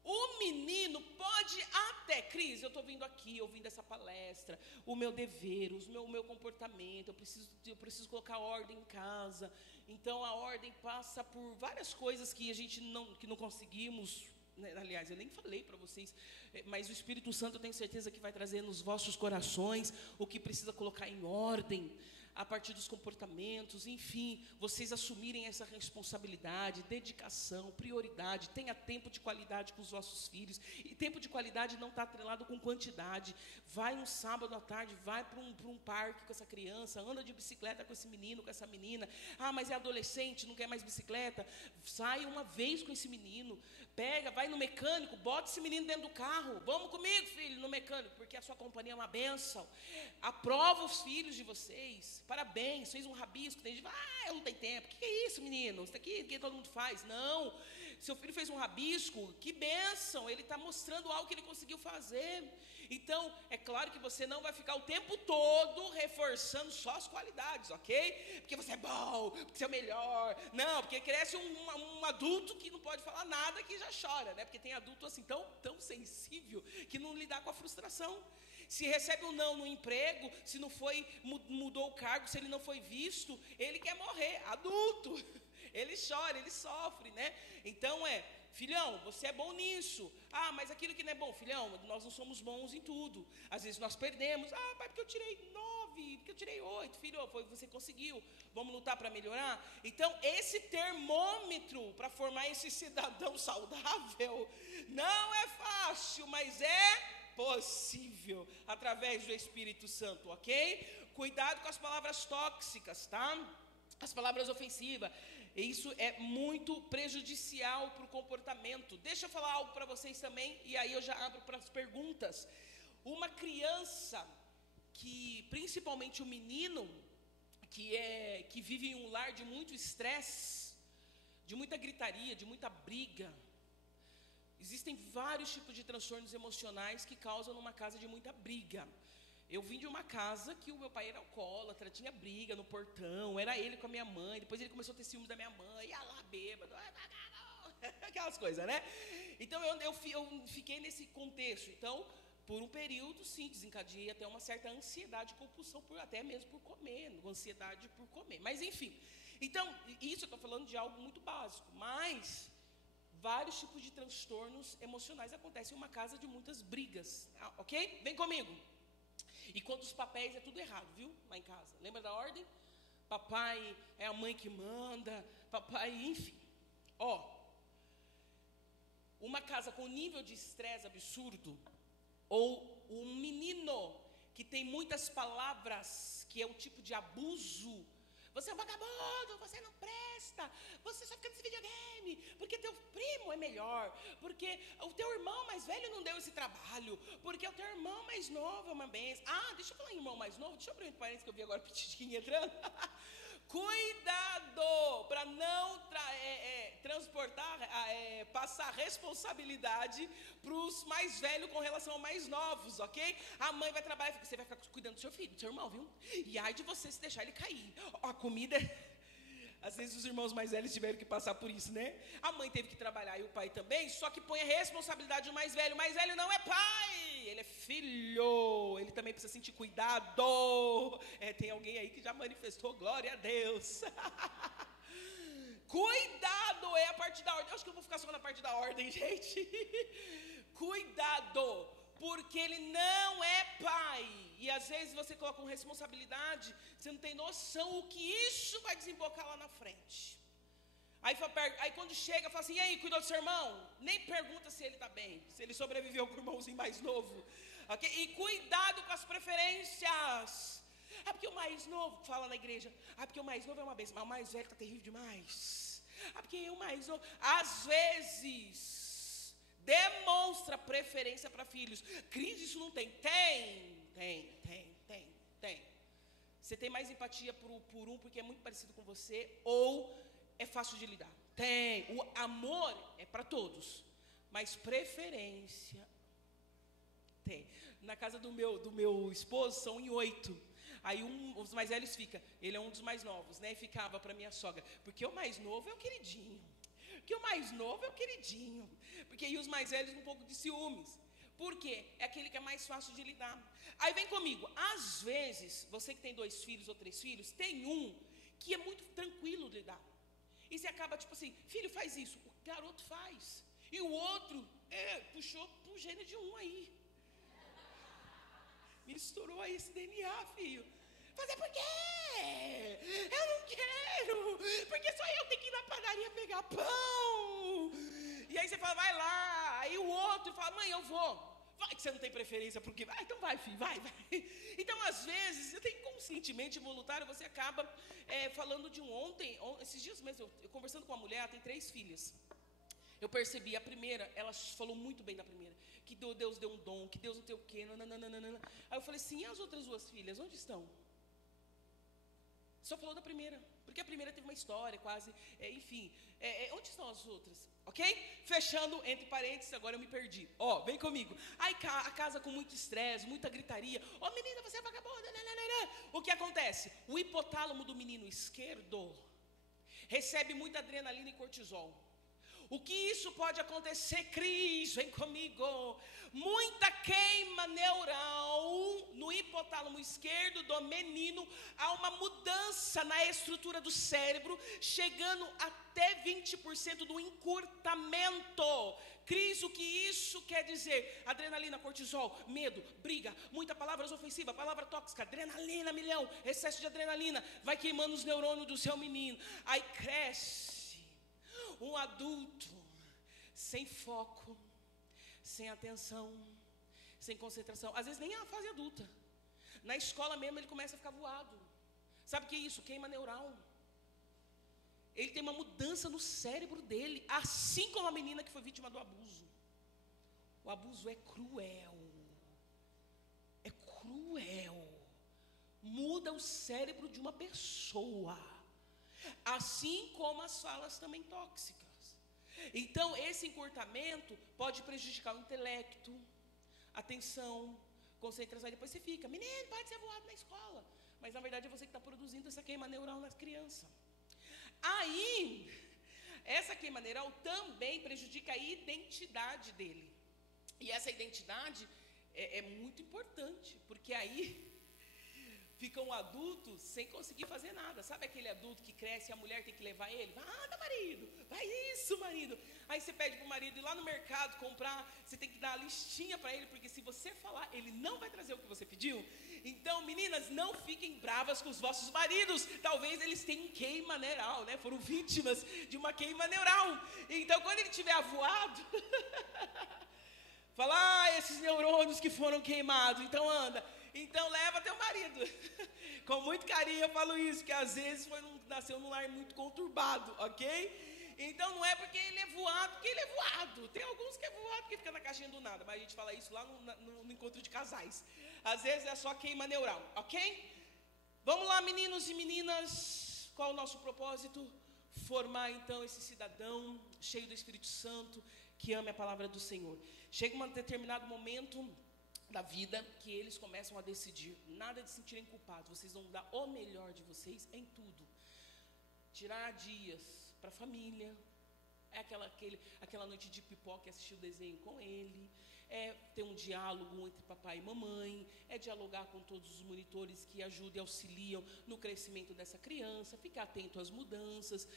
O menino pode até, Cris, eu estou vindo aqui, ouvindo essa palestra, o meu dever, o meu comportamento, eu preciso colocar ordem em casa. Então a ordem passa por várias coisas que a gente não conseguimos, né? Aliás, eu nem falei para vocês, mas o Espírito Santo eu tenho certeza que vai trazer nos vossos corações o que precisa colocar em ordem, a partir dos comportamentos, enfim, vocês assumirem essa responsabilidade, dedicação, prioridade. Tenha tempo de qualidade com os vossos filhos, e tempo de qualidade não está atrelado com quantidade. Vai um sábado à tarde, vai para um parque com essa criança, anda de bicicleta com esse menino, com essa menina. Ah, mas é adolescente, não quer mais bicicleta? Sai uma vez com esse menino, pega, vai no mecânico, bota esse menino dentro do carro, vamos comigo, filho, no mecânico, porque a sua companhia é uma bênção. Aprova os filhos de vocês. Parabéns, fez um rabisco. Tem gente que fala, eu não tenho tempo. O que é isso, menino? Isso aqui que todo mundo faz. Não, seu filho fez um rabisco, que bênção. Ele está mostrando algo que ele conseguiu fazer. Então, é claro que você não vai ficar o tempo todo reforçando só as qualidades, ok? Porque você é bom, porque você é o melhor. Não, porque cresce um adulto que não pode falar nada, que já chora, né? Porque tem adulto assim tão sensível que não lidar com a frustração. Se recebe um não no emprego, se não foi, mudou o cargo, se ele não foi visto, ele quer morrer, adulto. Ele chora, ele sofre, né? Então filhão, você é bom nisso. Ah, mas aquilo que não é bom, filhão, nós não somos bons em tudo. Às vezes nós perdemos. Ah, pai, porque eu tirei 9, porque eu tirei 8. Filho, você conseguiu. Vamos lutar para melhorar? Então, esse termômetro para formar esse cidadão saudável não é fácil, mas é possível, através do Espírito Santo, ok? Cuidado com as palavras tóxicas, tá? As palavras ofensivas. Isso é muito prejudicial para o comportamento. Deixa eu falar algo para vocês também, e aí eu já abro para as perguntas. Uma criança principalmente o menino, que vive em um lar de muito estresse, de muita gritaria, de muita briga. Existem vários tipos de transtornos emocionais que causam numa casa de muita briga. Eu vim de uma casa que o meu pai era alcoólatra, tinha briga no portão, era ele com a minha mãe, depois ele começou a ter ciúmes da minha mãe, ia lá bêbado, aquelas coisas, né? Então eu fiquei nesse contexto. Então, por um período, sim, desencadeei até uma certa ansiedade, compulsão, até mesmo por comer, ansiedade por comer. Mas enfim, então, isso eu estou falando de algo muito básico, mas vários tipos de transtornos emocionais acontecem em uma casa de muitas brigas, ok? Vem comigo. E quando os papéis é tudo errado, viu? Lá em casa. Lembra da ordem? Papai é a mãe que manda, papai, enfim. Uma casa com nível de estresse absurdo, ou um menino que tem muitas palavras, que é um tipo de abuso. Você é um vagabundo, você não presta, você só fica nesse videogame, porque teu primo é melhor, porque o teu irmão mais velho não deu esse trabalho, porque o teu irmão mais novo é uma benção. Ah, deixa eu falar em irmão mais novo, deixa eu abrir um parênteses que eu vi agora o Pitidinho entrando. Cuidado para não passar responsabilidade para os mais velhos com relação aos mais novos, ok? A mãe vai trabalhar e você vai ficar cuidando do seu filho, do seu irmão, viu? E ai de você se deixar ele cair. A comida... Às vezes os irmãos mais velhos tiveram que passar por isso, né? A mãe teve que trabalhar e o pai também, só que põe a responsabilidade do mais velho. O mais velho não é pai, ele é filho. Ele também precisa sentir cuidado. Tem alguém aí que já manifestou glória a Deus. Cuidado, é a parte da ordem. Eu acho que eu vou ficar só na parte da ordem, gente. Cuidado, porque ele não é pai. E às vezes você coloca com responsabilidade, você não tem noção o que isso vai desembocar lá na frente. Aí quando chega, fala assim, e aí, cuidou do seu irmão? Nem pergunta se ele está bem, se ele sobreviveu com o irmãozinho mais novo. Okay? E cuidado com as preferências. Porque o mais novo, fala na igreja, porque o mais novo é uma bênção, mas o mais velho está terrível demais. Porque o mais novo, às vezes, demonstra preferência para filhos. Cris, isso não tem? Tem. Você tem mais empatia por um porque é muito parecido com você, ou é fácil de lidar? Tem. O amor é para todos, mas preferência tem. Na casa do meu esposo são em 8. Aí os mais velhos ficam, ele é um dos mais novos, né? E ficava para minha sogra, porque o mais novo é o queridinho, que o mais novo é o queridinho. Porque aí os mais velhos um pouco de ciúmes. Por quê? É aquele que é mais fácil de lidar. Aí vem comigo, às vezes, você que tem 2 filhos ou 3 filhos, tem um que é muito tranquilo de lidar. E você acaba tipo assim, filho, faz isso. O garoto faz. E o outro, puxou pro gênio de um aí. Misturou aí esse DNA, filho. Fazer por quê? Eu não quero. Porque só eu tenho que ir na padaria pegar pão. E aí você fala, vai lá. Aí o outro fala, mãe, eu vou. Vai que você não tem preferência porque vai. Então vai, filho, vai. Então, às vezes, até inconscientemente, voluntário, você acaba falando de um ontem, esses dias mesmo, eu conversando com uma mulher, ela tem 3 filhas. Eu percebi, a primeira, ela falou muito bem da primeira, que Deus deu um dom, que Deus não tem o quê, nananana. Aí eu falei assim, e as outras 2 filhas, onde estão? Só falou da primeira, porque a primeira teve uma história quase, enfim, onde estão as outras? Ok? Fechando entre parênteses, agora eu me perdi. Vem comigo. Aí a casa com muito estresse, muita gritaria. Menina, você é vagabunda. Nananana. O que acontece? O hipotálamo do menino esquerdo recebe muita adrenalina e cortisol. O que isso pode acontecer, Cris? Vem comigo. Muita queima neural no hipotálamo esquerdo do menino. Há uma mudança na estrutura do cérebro, chegando até 20% do encurtamento. Cris, o que isso quer dizer? Adrenalina, cortisol, medo, briga, muita palavras ofensivas, palavra tóxica, adrenalina, milhão, excesso de adrenalina, vai queimando os neurônios do seu menino. Aí cresce um adulto sem foco, sem atenção, sem concentração. Às vezes nem é a fase adulta. Na escola mesmo ele começa a ficar voado. Sabe o que é isso? Queima neural. Ele tem uma mudança no cérebro dele, assim como a menina que foi vítima do abuso. O abuso é cruel. É cruel. Muda o cérebro de uma pessoa. Assim como as falas também tóxicas. Então, esse encurtamento pode prejudicar o intelecto, atenção, concentração. E depois você fica, menino, pode ser voado na escola. Mas, na verdade, é você que está produzindo essa queima neural na criança. Aí, essa queima neural também prejudica a identidade dele. E essa identidade é muito importante, porque aí fica um adulto sem conseguir fazer nada. Sabe aquele adulto que cresce e a mulher tem que levar ele? Anda, marido, vai isso, marido. Aí você pede pro marido ir lá no mercado comprar, você tem que dar a listinha para ele, porque se você falar, ele não vai trazer o que você pediu. Então, meninas, não fiquem bravas com os vossos maridos. Talvez eles tenham queima neural, né? Foram vítimas de uma queima neural. Então, quando ele tiver avoado, fala, esses neurônios que foram queimados, então anda. Então leva teu marido. Com muito carinho eu falo isso, que às vezes nasceu num lar muito conturbado, ok? Então não é porque ele é voado, porque ele é voado. Tem alguns que é voado que fica na caixinha do nada, mas a gente fala isso lá no encontro de casais. Às vezes é só queima neural, ok? Vamos lá, meninos e meninas, qual o nosso propósito? Formar então esse cidadão cheio do Espírito Santo, que ame a palavra do Senhor. Chega um determinado momento da vida que eles começam a decidir, nada de se sentirem culpados, vocês vão dar o melhor de vocês em tudo, tirar dias para a família, é aquela noite de pipoca e assistir o desenho com ele, é ter um diálogo entre papai e mamãe, é dialogar com todos os monitores que ajudam e auxiliam no crescimento dessa criança, ficar atento às mudanças,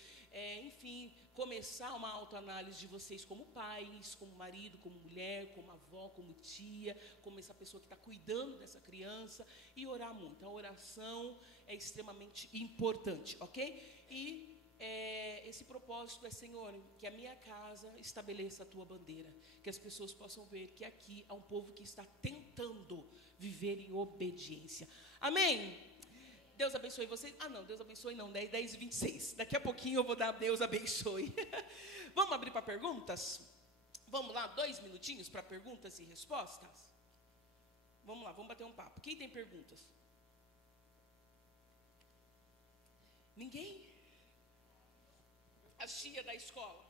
enfim, começar uma autoanálise de vocês como pais, como marido, como mulher, como avó, como tia, como essa pessoa que está cuidando dessa criança, e orar muito. A oração é extremamente importante, ok? E esse propósito é, Senhor, que a minha casa estabeleça a tua bandeira, que as pessoas possam ver que aqui há um povo que está tentando viver em obediência. Amém? Deus abençoe vocês. Não, Deus abençoe não, 10h26. Daqui a pouquinho eu vou dar Deus abençoe. Vamos abrir para perguntas? Vamos lá, 2 minutinhos para perguntas e respostas? Vamos lá, vamos bater um papo. Quem tem perguntas? Ninguém? A tia da escola.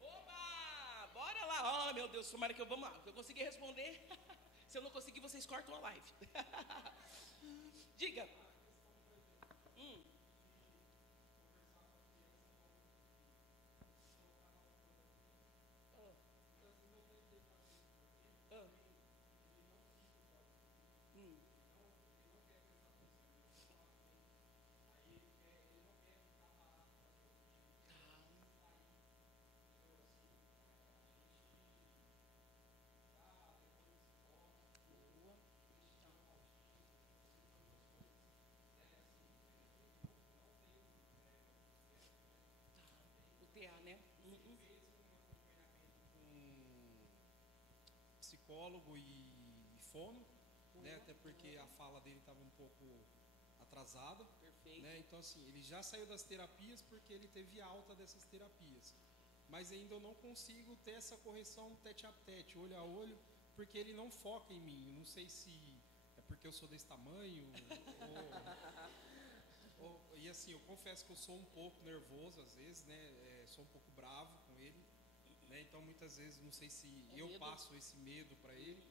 Oba! Bora lá. Meu Deus, tomara que vamos lá. Se eu conseguir responder. Se eu não conseguir, vocês cortam a live. Diga. psicólogo e fono, né? Até porque a fala dele estava um pouco atrasada. Perfeito. Né? Então, assim, ele já saiu das terapias porque ele teve alta dessas terapias. Mas ainda eu não consigo ter essa correção tete a tete, olho a olho, porque ele não foca em mim. Eu não sei se é porque eu sou desse tamanho, e assim, eu confesso que eu sou um pouco nervoso às vezes, né? Sou um pouco bravo com ele, né? Então muitas vezes não sei se eu passo esse medo para ele,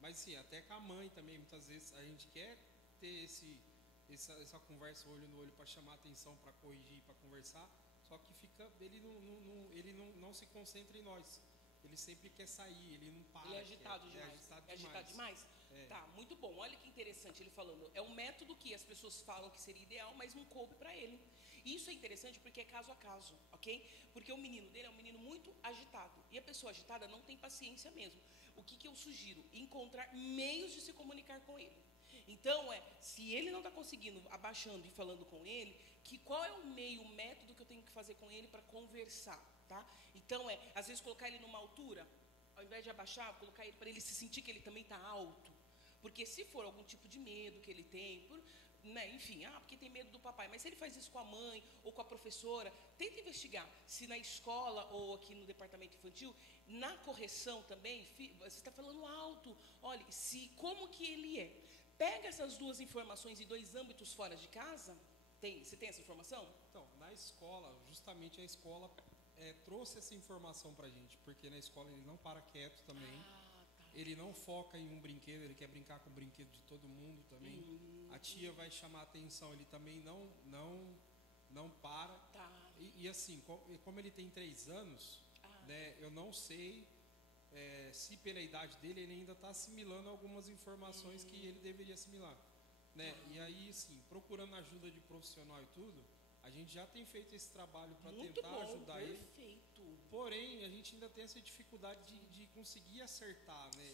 mas sim, até com a mãe também, muitas vezes a gente quer ter essa conversa olho no olho para chamar atenção, para corrigir, para conversar, só que ele não se concentra em nós. Ele sempre quer sair, ele não para. Ele é agitado demais. É agitado demais. Tá, muito bom. Olha que interessante ele falando. É um método que as pessoas falam que seria ideal, mas não coube para ele. E isso é interessante porque é caso a caso, ok? Porque o menino dele é um menino muito agitado. E a pessoa agitada não tem paciência mesmo. O que eu sugiro? Encontrar meios de se comunicar com ele. Então, se ele não está conseguindo, abaixando e falando com ele, qual é o meio, o método que eu tenho que fazer com ele para conversar, tá? Então, às vezes colocar ele numa altura, ao invés de abaixar, colocar ele para ele se sentir que ele também está alto. Porque se for algum tipo de medo que ele tem, enfim, porque tem medo do papai, mas se ele faz isso com a mãe ou com a professora, tenta investigar se na escola ou aqui no departamento infantil, na correção também, você está falando alto, olha, como que ele é. Pega essas duas informações em dois âmbitos fora de casa. Você tem essa informação? Então, na escola, justamente a escola trouxe essa informação pra gente, porque na escola ele não para quieto também. Tá. Ele não foca em um brinquedo, ele quer brincar com o brinquedo de todo mundo também. A tia vai chamar a atenção, ele também não para. Tá. E assim, como ele tem 3 anos, né, eu não sei se pela idade dele ele ainda está assimilando algumas informações que ele deveria assimilar, né? E aí, sim, procurando ajuda de profissional e tudo, a gente já tem feito esse trabalho para tentar ajudar perfeito. ele. Porém, a gente ainda tem essa dificuldade de conseguir acertar, né?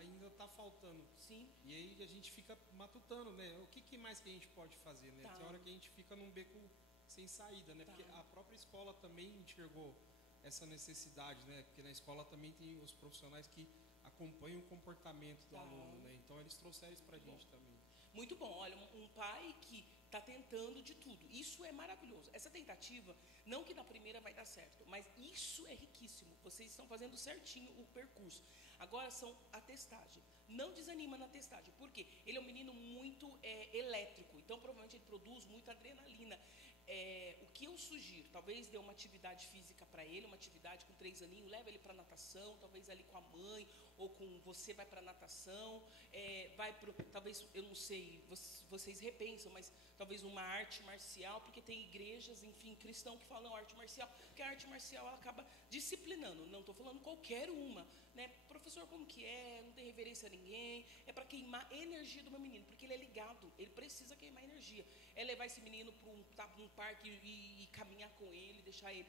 Ainda está faltando. Sim. E aí a gente fica matutando, né? O que mais que a gente pode fazer, né? Tem hora que a gente fica num beco sem saída, né? Porque a própria escola também enxergou essa necessidade, né? Porque na escola também tem os profissionais que acompanham o comportamento do aluno, né? Então eles trouxeram isso para a gente também. Muito bom. Olha, um pai que está tentando de tudo. Isso é maravilhoso. Essa tentativa, não que na primeira vai dar certo, mas isso é riquíssimo. Vocês estão fazendo certinho o percurso. Agora são a testagem. Não desanima na testagem. Por quê? Ele é um menino muito elétrico. Então, provavelmente, ele produz muita adrenalina. O que eu sugiro, talvez dê uma atividade física para ele, uma atividade com 3 aninhos, leva ele para natação, talvez ali com a mãe, ou com você vai para natação, talvez, eu não sei, vocês repensam, mas talvez uma arte marcial, porque tem igrejas, enfim, cristãos que falam arte marcial, porque a arte marcial ela acaba disciplinando, não estou falando qualquer uma, né? Professor, como que não tem reverência a ninguém, é para queimar energia do meu menino, porque ele é ligado, ele precisa queimar energia, levar esse menino para um parque e caminhar com ele, deixar ele,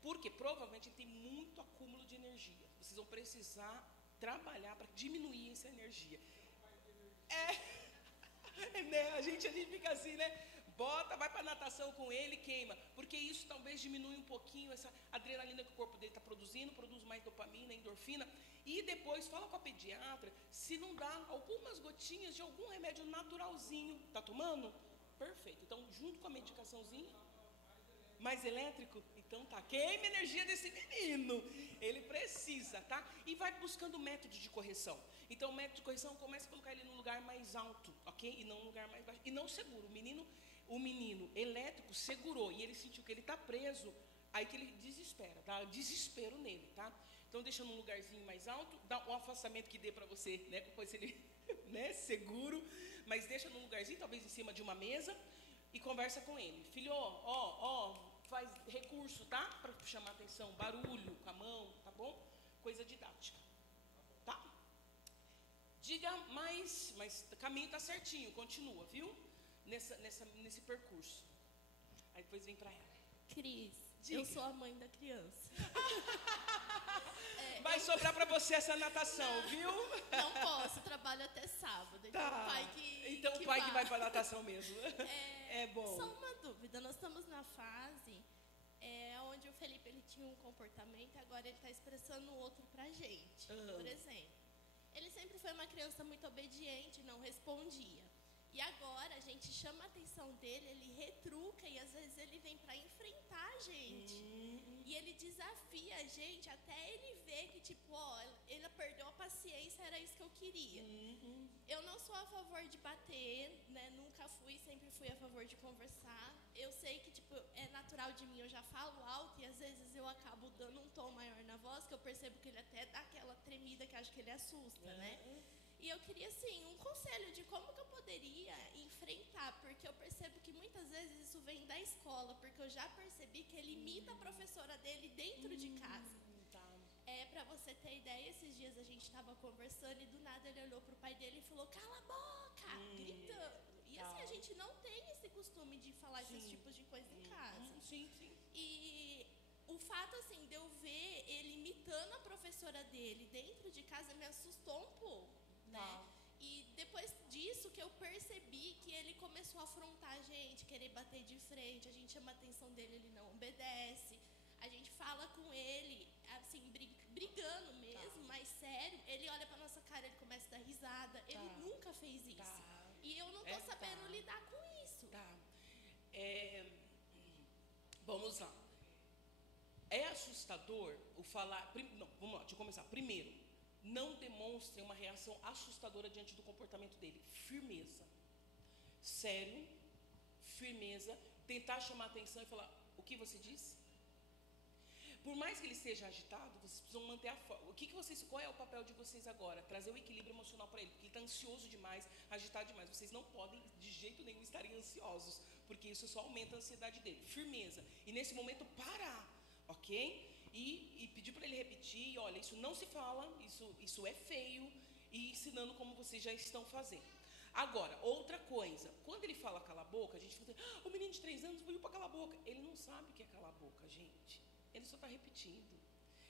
porque provavelmente ele tem muito acúmulo de energia, vocês vão precisar trabalhar para diminuir essa energia. Né? A gente fica assim, né? Vai para natação com ele, queima, porque isso talvez diminui um pouquinho essa adrenalina que o corpo dele está produzindo, produz mais dopamina, endorfina, e depois fala com a pediatra se não dá algumas gotinhas de algum remédio naturalzinho. Tá tomando? Perfeito. Então, junto com a medicaçãozinha, mais elétrico, então tá, queima a energia desse menino, ele precisa, tá? E vai buscando método de correção. Então o método de correção começa a colocar ele num lugar mais alto, ok? E não num lugar mais baixo, e não seguro. O menino elétrico segurou, e ele sentiu que ele está preso, aí que ele desespera, dá desespero nele, tá? Então deixa num lugarzinho mais alto, dá um afastamento que dê para você, né? Depois ele, né, seguro, mas deixa num lugarzinho, talvez em cima de uma mesa, e conversa com ele. Filho, faz recurso, tá? Para chamar atenção, barulho com a mão, tá bom? Coisa didática, tá? Diga mais, mas o caminho tá certinho, continua, viu? Nesse percurso. Aí depois vem para ela. Cris, diga. Eu sou a mãe da criança. Vai sobrar para você essa natação, viu? Não posso, trabalho até sábado. Então tá. O pai que então o pai que vai para natação mesmo. É bom. Só uma dúvida, nós estamos na fase onde o Felipe ele tinha um comportamento, agora ele está expressando outro para a gente. Por exemplo, Ele sempre foi uma criança muito obediente, não respondia. E agora a gente chama a atenção dele, ele retruca e às vezes ele vem para enfrentar a gente. E ele desafia a gente até ele ver que, tipo, ó, ele perdeu a paciência, era isso que eu queria. Eu não sou a favor de bater, né? Nunca fui, sempre fui a favor de conversar. Eu sei que, tipo, é natural de mim, eu já falo alto e às vezes eu acabo dando um tom maior na voz, que eu percebo que ele até dá aquela tremida que acho que ele assusta, né? E eu queria, assim, um conselho de como que eu poderia enfrentar, porque eu percebo que muitas vezes isso vem da escola, porque eu já percebi que ele imita a professora dele dentro de casa. Pra você ter ideia, esses dias a gente estava conversando e do nada ele olhou pro pai dele e falou, cala a boca, gritando. E assim, a gente não tem esse costume de falar esses tipos de coisa em casa. E o fato, assim, de eu ver ele imitando a professora dele dentro de casa me assustou um pouco, né? E depois disso que eu percebi que ele começou a afrontar a gente, querer bater de frente, a gente chama a atenção dele, ele não obedece. A gente fala com ele, assim, brigando mesmo, mas sério. Ele olha pra nossa cara, ele começa a dar risada. Ele nunca fez isso. E eu não tô sabendo lidar com isso. Vamos lá. É assustador o falar... Não, vamos lá, deixa eu começar. Primeiro, não demonstrem uma reação assustadora diante do comportamento dele. Firmeza. Sério, firmeza. Tentar chamar a atenção e falar, o que você disse? Por mais que ele esteja agitado, vocês precisam manter a forma. Qual é o papel de vocês agora? Trazer o equilíbrio emocional para ele, porque ele está ansioso demais, agitado demais. Vocês não podem, de jeito nenhum, estarem ansiosos, porque isso só aumenta a ansiedade dele. Firmeza. E nesse momento, parar, ok? E pedir para ele repetir, olha, isso não se fala, isso é feio, e ensinando como vocês já estão fazendo. Agora, outra coisa, quando ele fala cala a boca, a gente fala, o menino de 3 anos veio para calar a boca. Ele não sabe o que é calar a boca, gente. Ele só está repetindo.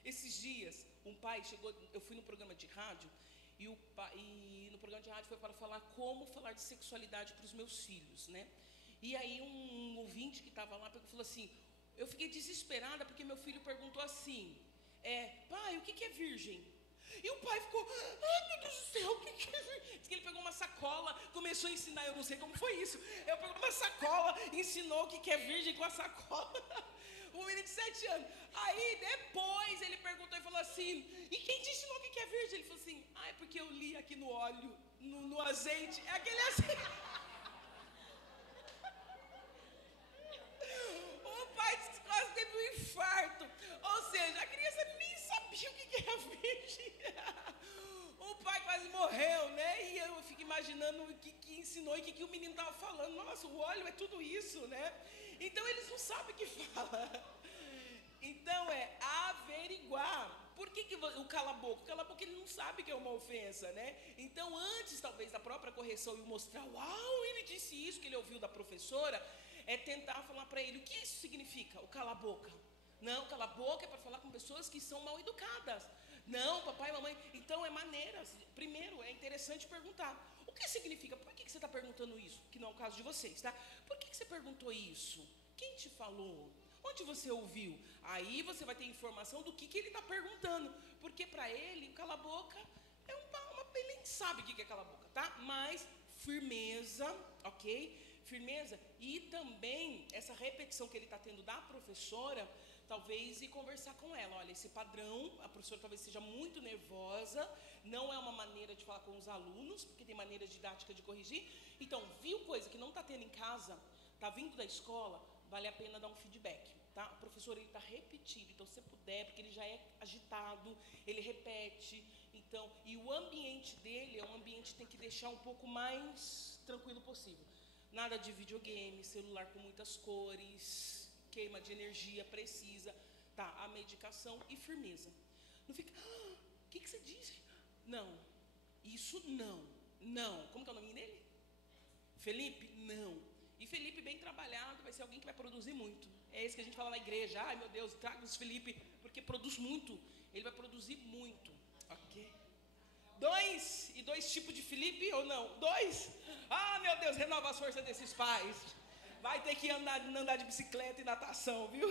Esses dias, um pai chegou, eu fui no programa de rádio, e no programa de rádio foi para falar como falar de sexualidade para os meus filhos, né? E aí um ouvinte que estava lá falou assim, eu fiquei desesperada porque meu filho perguntou assim, pai, o que é virgem? E o pai ficou, ai meu Deus do céu, o que é virgem? Diz que ele pegou uma sacola, começou a ensinar, eu não sei como foi isso. Eu pegou uma sacola, ensinou o que é virgem com a sacola. Um menino de 7 anos. Aí depois ele perguntou e falou assim, e quem te ensinou o que é virgem? Ele falou assim, é porque eu li aqui no óleo, no azeite. É aquele azeite. O pai quase teve um infarto. Ou seja, a criança nem sabia o que era virgem. O pai quase morreu, né? E eu fico imaginando o que ensinou e o que o menino estava falando. Nossa, o óleo é tudo isso, né? Então eles não sabem o que fala. Então averiguar. Por que o cala-boca? O cala-boca ele não sabe que é uma ofensa, né? Então antes talvez da própria correção e mostrar, uau, ele disse isso que ele ouviu da professora, é tentar falar para ele o que isso significa, o cala-boca. Não, cala-boca é para falar com pessoas que são mal educadas. Não, papai e mamãe. Então é maneiras. Primeiro é interessante perguntar. O que significa? Por que você está perguntando isso? Que não é o caso de vocês, tá? Por que você perguntou isso? Quem te falou? Onde você ouviu? Aí você vai ter informação do que ele está perguntando. Porque para ele, cala a boca, ele nem sabe o que é cala a boca, tá? Mas firmeza, ok? Firmeza. E também essa repetição que ele está tendo da professora, talvez ir conversar com ela. Olha, esse padrão, a professora talvez seja muito nervosa, não é uma maneira de falar com os alunos, porque tem maneira didática de corrigir. Então, viu coisa que não está tendo em casa, está vindo da escola, vale a pena dar um feedback, tá? O professor está repetindo, então se você puder, porque ele já é agitado, ele repete, então, e o ambiente dele é um ambiente que tem que deixar um pouco mais tranquilo possível. Nada de videogame, celular com muitas cores, queima de energia, precisa, tá? A medicação e firmeza. Não fica, o que você disse? Não, isso não. Como que é o nome dele? Felipe? Não. E Felipe bem trabalhado vai ser alguém que vai produzir muito. É isso que a gente fala na igreja. Ai meu Deus, traga os Felipe, porque produz muito. Ele vai produzir muito, ok? 2 tipos de Felipe ou não? 2? Ah meu Deus, renova as forças desses pais. Vai ter que andar de bicicleta e natação, viu?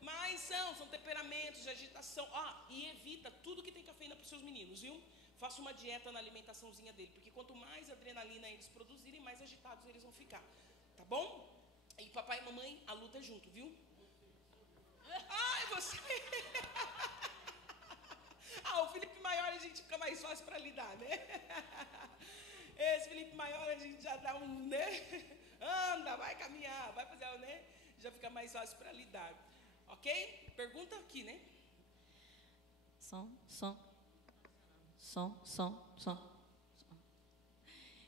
Mas são temperamentos de agitação. E evita tudo que tem cafeína para os seus meninos, viu? Faça uma dieta na alimentaçãozinha dele, porque quanto mais adrenalina eles produzirem, mais agitados eles vão ficar. Tá bom? E papai e mamãe, a luta é junto, viu? Ai, você... o Felipe maior a gente fica mais fácil para lidar, né? Esse Felipe maior a gente já dá um, né? Anda, vai caminhar, vai fazer, né? Já fica mais fácil para lidar. Ok? Pergunta aqui, né? Som.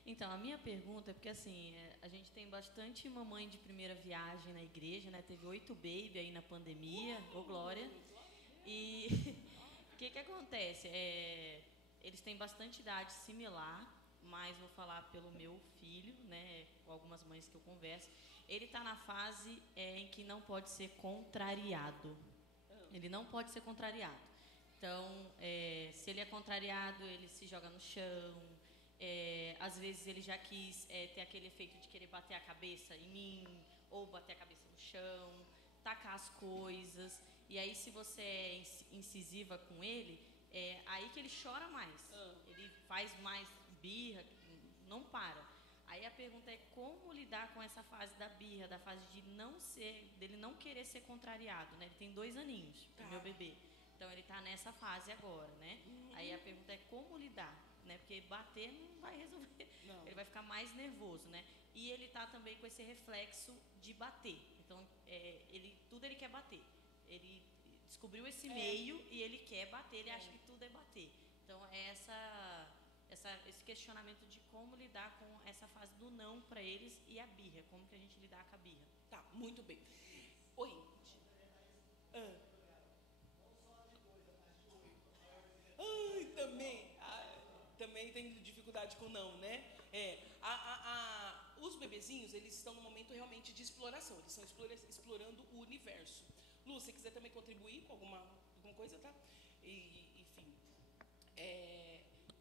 Então, a minha pergunta é porque, assim, a gente tem bastante mamãe de primeira viagem na igreja, né? Teve 8 baby aí na pandemia, ô glória. E o que acontece? Eles têm bastante idade similar, mas vou falar pelo meu filho, né? Com algumas mães que eu converso. Ele está na fase em que não pode ser contrariado. Ele não pode ser contrariado. Então, se ele é contrariado, ele se joga no chão. Às vezes ele já quis ter aquele efeito de querer bater a cabeça em mim, ou bater a cabeça no chão, tacar as coisas. E aí, se você é incisiva com ele, aí que ele chora mais. Ele faz mais birra, não para. Aí a pergunta é como lidar com essa fase da birra, da fase de dele não querer ser contrariado, né? Ele tem 2 aninhos, meu bebê. Então ele está nessa fase agora, né? Aí a pergunta é como lidar, né? Porque bater não vai resolver. Não. Ele vai ficar mais nervoso, né? E ele está também com esse reflexo de bater. Então tudo ele quer bater. Ele descobriu esse meio e ele quer bater. Ele acha que tudo é bater. Então é esse questionamento de como lidar com essa fase do não para eles e a birra. Como que a gente lidar com a birra? Tá, muito bem. Oi. Também tem dificuldade com não, né? Os bebezinhos, eles estão no momento realmente de exploração. Eles estão explorando o universo. Lu, se quiser também contribuir com alguma coisa, tá? Enfim,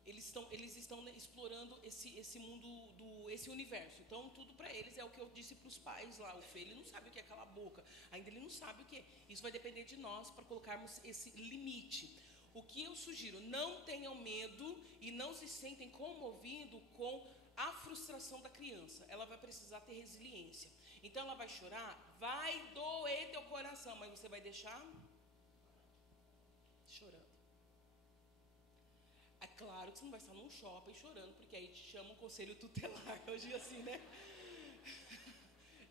eles estão explorando esse mundo, esse universo. Então, tudo para eles é o que eu disse para os pais lá. O Fê, ele não sabe o que é cala a boca. Ainda ele não sabe o que é. Isso vai depender de nós para colocarmos esse limite. O que eu sugiro, não tenham medo e não se sentem comovidos com a frustração da criança. Ela vai precisar ter resiliência. Então, ela vai chorar, vai doer teu coração, mas você vai deixar chorando. É claro que você não vai estar num shopping chorando, porque aí te chama um conselho tutelar. Hoje assim, né?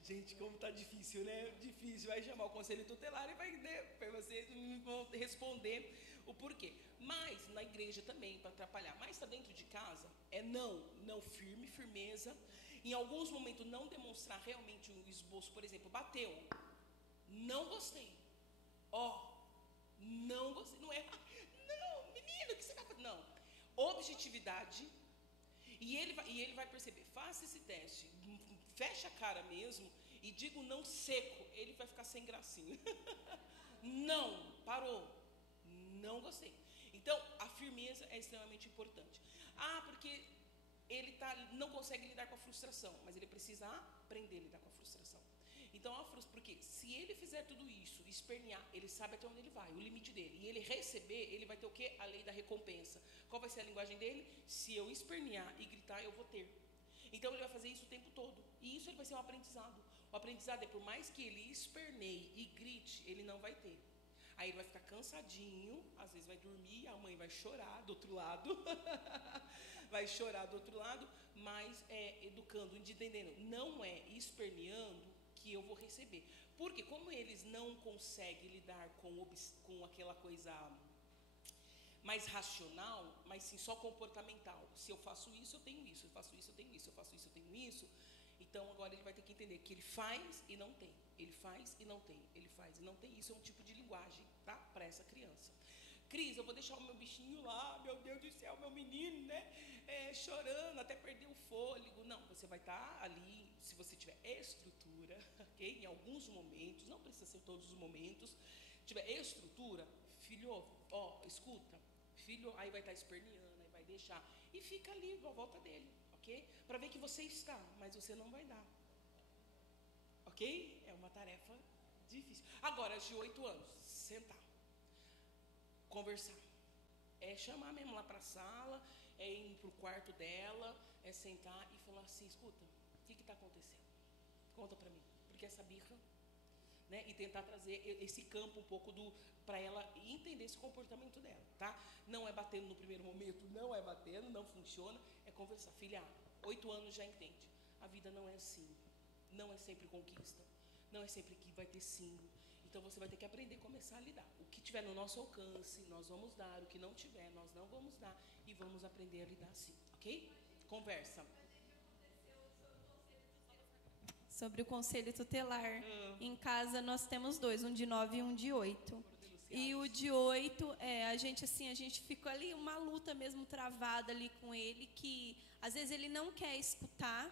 Gente, como tá difícil, né? Difícil. Vai chamar o conselho tutelar e vai, né, vocês vão responder o porquê. Mas na igreja também, para atrapalhar. Mas está dentro de casa, não firmeza. Em alguns momentos não demonstrar realmente um esboço. Por exemplo, bateu. Não gostei. Não gostei. Não é, não, menino, o que você está fazendo? Não. Objetividade. E ele vai perceber. Faça esse teste. Fecha a cara mesmo e diga um não seco. Ele vai ficar sem gracinha. Não, parou. Não gostei. Então, a firmeza é extremamente importante. Porque ele não consegue lidar com a frustração, mas ele precisa aprender a lidar com a frustração. Então, porque se ele fizer tudo isso, espernear, ele sabe até onde ele vai, o limite dele. E ele receber, ele vai ter o quê? A lei da recompensa. Qual vai ser a linguagem dele? Se eu espernear e gritar, eu vou ter. Então, ele vai fazer isso o tempo todo. E isso ele vai ser um aprendizado. O aprendizado é, por mais que ele esperneie e grite, ele não vai ter. Aí ele vai ficar cansadinho, às vezes vai dormir, a mãe vai chorar do outro lado. Vai chorar do outro lado, mas educando, entendendo. Não é esperneando que eu vou receber. Porque como eles não conseguem lidar com aquela coisa mais racional, mas sim só comportamental. Se eu faço isso, eu tenho isso. Eu faço isso, eu tenho isso. Eu faço isso, eu tenho isso. Então, agora ele vai ter que entender que ele faz e não tem. Ele faz e não tem. Ele faz e não tem. Isso é um tipo de linguagem, tá? Para essa criança. Cris, eu vou deixar o meu bichinho lá, meu Deus do céu, meu menino, né? Chorando, até perder o fôlego. Não, você vai estar ali, se você tiver estrutura, ok? Em alguns momentos, não precisa ser todos os momentos. Tiver estrutura, filho, escuta. Filho, aí vai estar esperneando, aí vai deixar. E fica ali, à volta dele. Para ver que você está, mas você não vai dar. Ok? É uma tarefa difícil. Agora, de 8 anos, sentar, conversar. É chamar mesmo lá para a sala, é ir para o quarto dela, é sentar e falar assim, escuta, o que está acontecendo? Conta para mim. Porque essa birra, né? E tentar trazer esse campo um pouco para ela entender esse comportamento dela, tá? Não é batendo no primeiro momento, não é batendo, não funciona, é conversar. Filha, 8 anos já entende. A vida não é assim, não é sempre conquista, não é sempre que vai ter sim. Então você vai ter que aprender a começar a lidar. O que tiver no nosso alcance, nós vamos dar. O que não tiver, nós não vamos dar. E vamos aprender a lidar assim, ok? Conversa. Sobre o conselho tutelar. Em casa nós temos 2, um de 9 e um de 8. E o de 8, a gente ficou ali, uma luta mesmo travada ali com ele, que às vezes ele não quer escutar.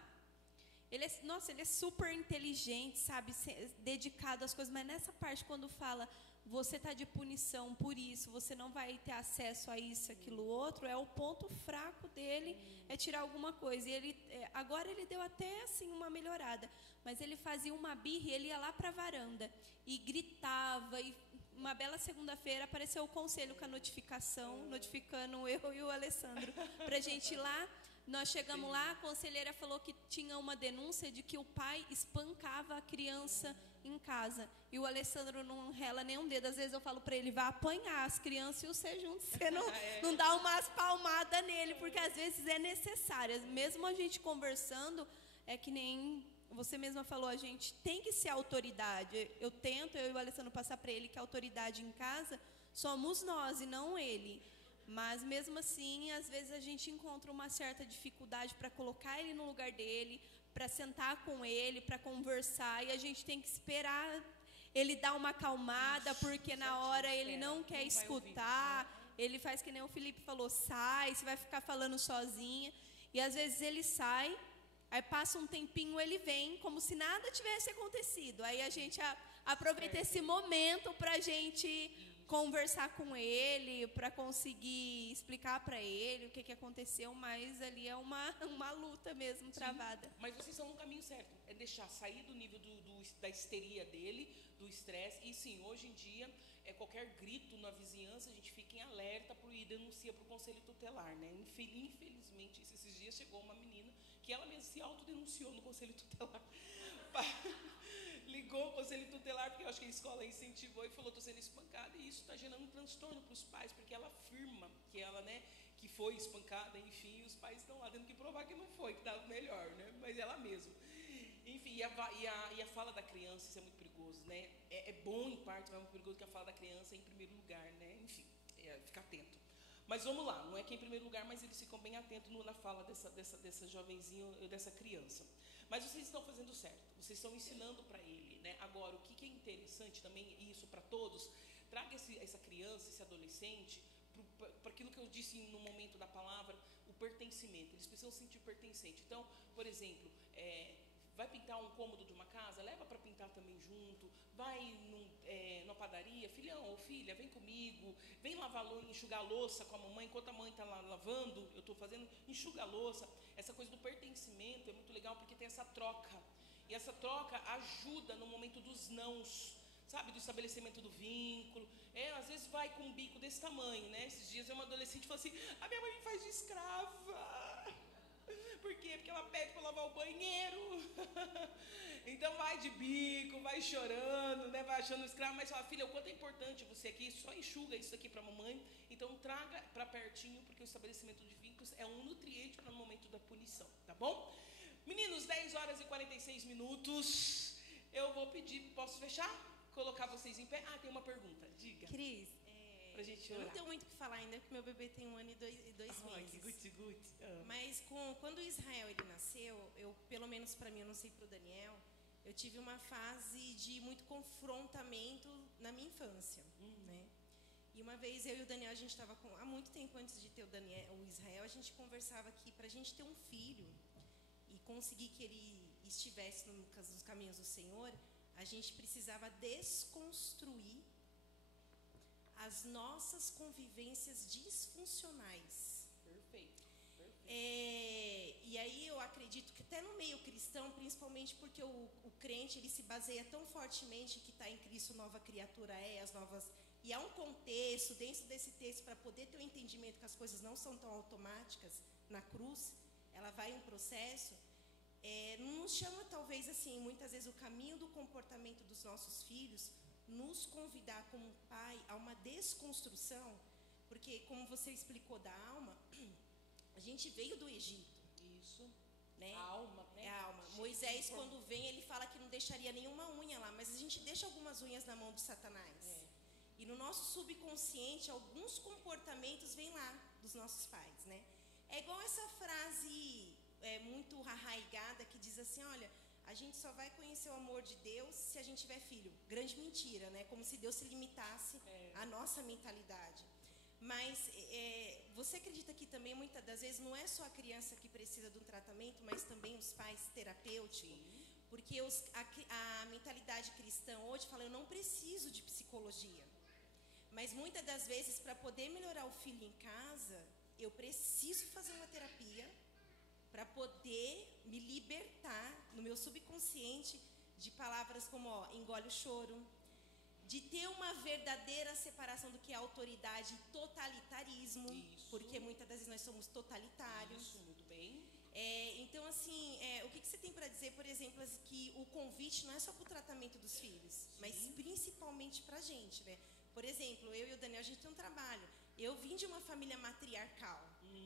Ele é super inteligente, sabe, dedicado às coisas, mas nessa parte quando fala, você está de punição por isso, você não vai ter acesso a isso, aquilo, outro, é o ponto fraco dele, é tirar alguma coisa. E ele, agora ele deu até assim uma melhorada, mas ele fazia uma birra e ele ia lá para a varanda e gritava. E uma bela segunda-feira apareceu o conselho com a notificação, notificando eu e o Alessandro para a gente ir lá. Nós chegamos lá, a conselheira falou que tinha uma denúncia de que o pai espancava a criança em casa. E o Alessandro não rela nenhum dedo. Às vezes eu falo para ele, vai apanhar as crianças e você junto. Você não dá umas palmadas nele, porque às vezes é necessário. Mesmo a gente conversando, é que nem você mesma falou, a gente tem que ser autoridade. Eu e o Alessandro passar para ele que a autoridade em casa somos nós e não ele. Mas mesmo assim, às vezes a gente encontra uma certa dificuldade para colocar ele no lugar dele, para sentar com ele, para conversar, e a gente tem que esperar ele dar uma acalmada, porque na hora ele não quer escutar, ele faz que nem o Felipe falou, sai, você vai ficar falando sozinha, e às vezes ele sai, aí passa um tempinho, ele vem, como se nada tivesse acontecido, aí a gente aproveita esse momento para a gente conversar com ele, para conseguir explicar para ele o que aconteceu, mas ali é uma luta mesmo, travada. Mas vocês estão no caminho certo, é deixar sair do nível da histeria dele, do estresse, e sim, hoje em dia, qualquer grito na vizinhança, a gente fica em alerta e denuncia para o conselho tutelar, né? Infelizmente, esses dias chegou uma menina que ela mesma se autodenunciou no conselho tutelar. Ligou o conselho tutelar, porque eu acho que a escola incentivou e falou, estou sendo espancada, e isso está gerando um transtorno para os pais, porque ela afirma que ela, né, que foi espancada, enfim, os pais estão lá tendo que provar que não foi, que estava melhor, né, mas ela mesma. Enfim, e a fala da criança, isso é muito perigoso, né, é bom em parte, mas é muito perigoso que a fala da criança é em primeiro lugar, né, enfim, fica atento. Mas vamos lá, não é que é em primeiro lugar, mas eles ficam bem atentos na fala dessa jovenzinha, dessa criança. Mas vocês estão fazendo certo, vocês estão ensinando para ele, né? Agora, o que é interessante também, e isso para todos, traga essa criança, esse adolescente, para aquilo que eu disse no momento da palavra, o pertencimento. Eles precisam sentir pertencente. Então, por exemplo, vai pintar um cômodo de uma casa, leva para pintar também junto, vai numa padaria, filhão ou filha, vem comigo, vem enxugar a louça com a mamãe, enquanto a mãe está lá lavando, eu estou fazendo, enxuga a louça. Essa coisa do pertencimento é muito legal, porque tem essa troca, e essa troca ajuda no momento dos nãos, sabe, do estabelecimento do vínculo. Às vezes vai com um bico desse tamanho, né? Esses dias uma adolescente falou assim, a minha mãe me faz de escrava. Por quê? Porque ela pede para lavar o banheiro. Então vai de bico, vai chorando, né? Vai achando escravo, mas fala, filha, o quanto é importante você aqui, só enxuga isso aqui para a mamãe. Então traga para pertinho, porque o estabelecimento de vínculos é um nutriente para o momento da punição, tá bom? Meninos, 10 horas e 46 minutos. Eu vou pedir, posso fechar? Colocar vocês em pé. Tem uma pergunta, diga. Cris, pra gente eu orar. não tenho muito o que falar ainda, porque meu bebê tem 1 ano e 2 meses. Que guti. Mas quando o Israel ele nasceu, pelo menos para mim, eu não sei para o Daniel, eu tive uma fase de muito confrontamento na minha infância, né? E uma vez eu e o Daniel, a gente estava há muito tempo antes de ter o Israel, a gente conversava que para a gente ter um filho e conseguir que ele estivesse nos caminhos do Senhor, a gente precisava desconstruir as nossas convivências disfuncionais. Perfeito. E aí eu acredito que até no meio cristão, principalmente porque o crente ele se baseia tão fortemente que está em Cristo, nova criatura as novas, E há um contexto dentro desse texto para poder ter um entendimento que as coisas não são tão automáticas na cruz, ela vai em um processo, não nos chama talvez assim, muitas vezes o caminho do comportamento dos nossos filhos, nos convidar como pai a uma desconstrução, porque como você explicou da alma, a gente veio do Egito. Isso. Né? A alma, né? É a alma. Moisés, quando vem, ele fala que não deixaria nenhuma unha lá, mas a gente deixa algumas unhas na mão de Satanás. E no nosso subconsciente, alguns comportamentos vêm lá dos nossos pais, né? É igual essa frase muito arraigada que diz assim, olha, a gente só vai conhecer o amor de Deus se a gente tiver filho. Grande mentira, né? Como se Deus se limitasse à nossa mentalidade. Mas você acredita que também, muitas das vezes, não é só a criança que precisa de um tratamento, mas também os pais terapêuticos? Porque a mentalidade cristã hoje fala, eu não preciso de psicologia. Mas muitas das vezes, para poder melhorar o filho em casa, eu preciso fazer uma terapia para poder me libertar no meu subconsciente de palavras como, engole o choro, de ter uma verdadeira separação do que é autoridade e totalitarismo, porque muitas das vezes nós somos totalitários. Isso, muito bem. Então, assim, o que você tem para dizer, por exemplo, que o convite não é só para o tratamento dos filhos, mas principalmente para a gente, né? Por exemplo, eu e o Daniel, a gente tem um trabalho. Eu vim de uma família matriarcal,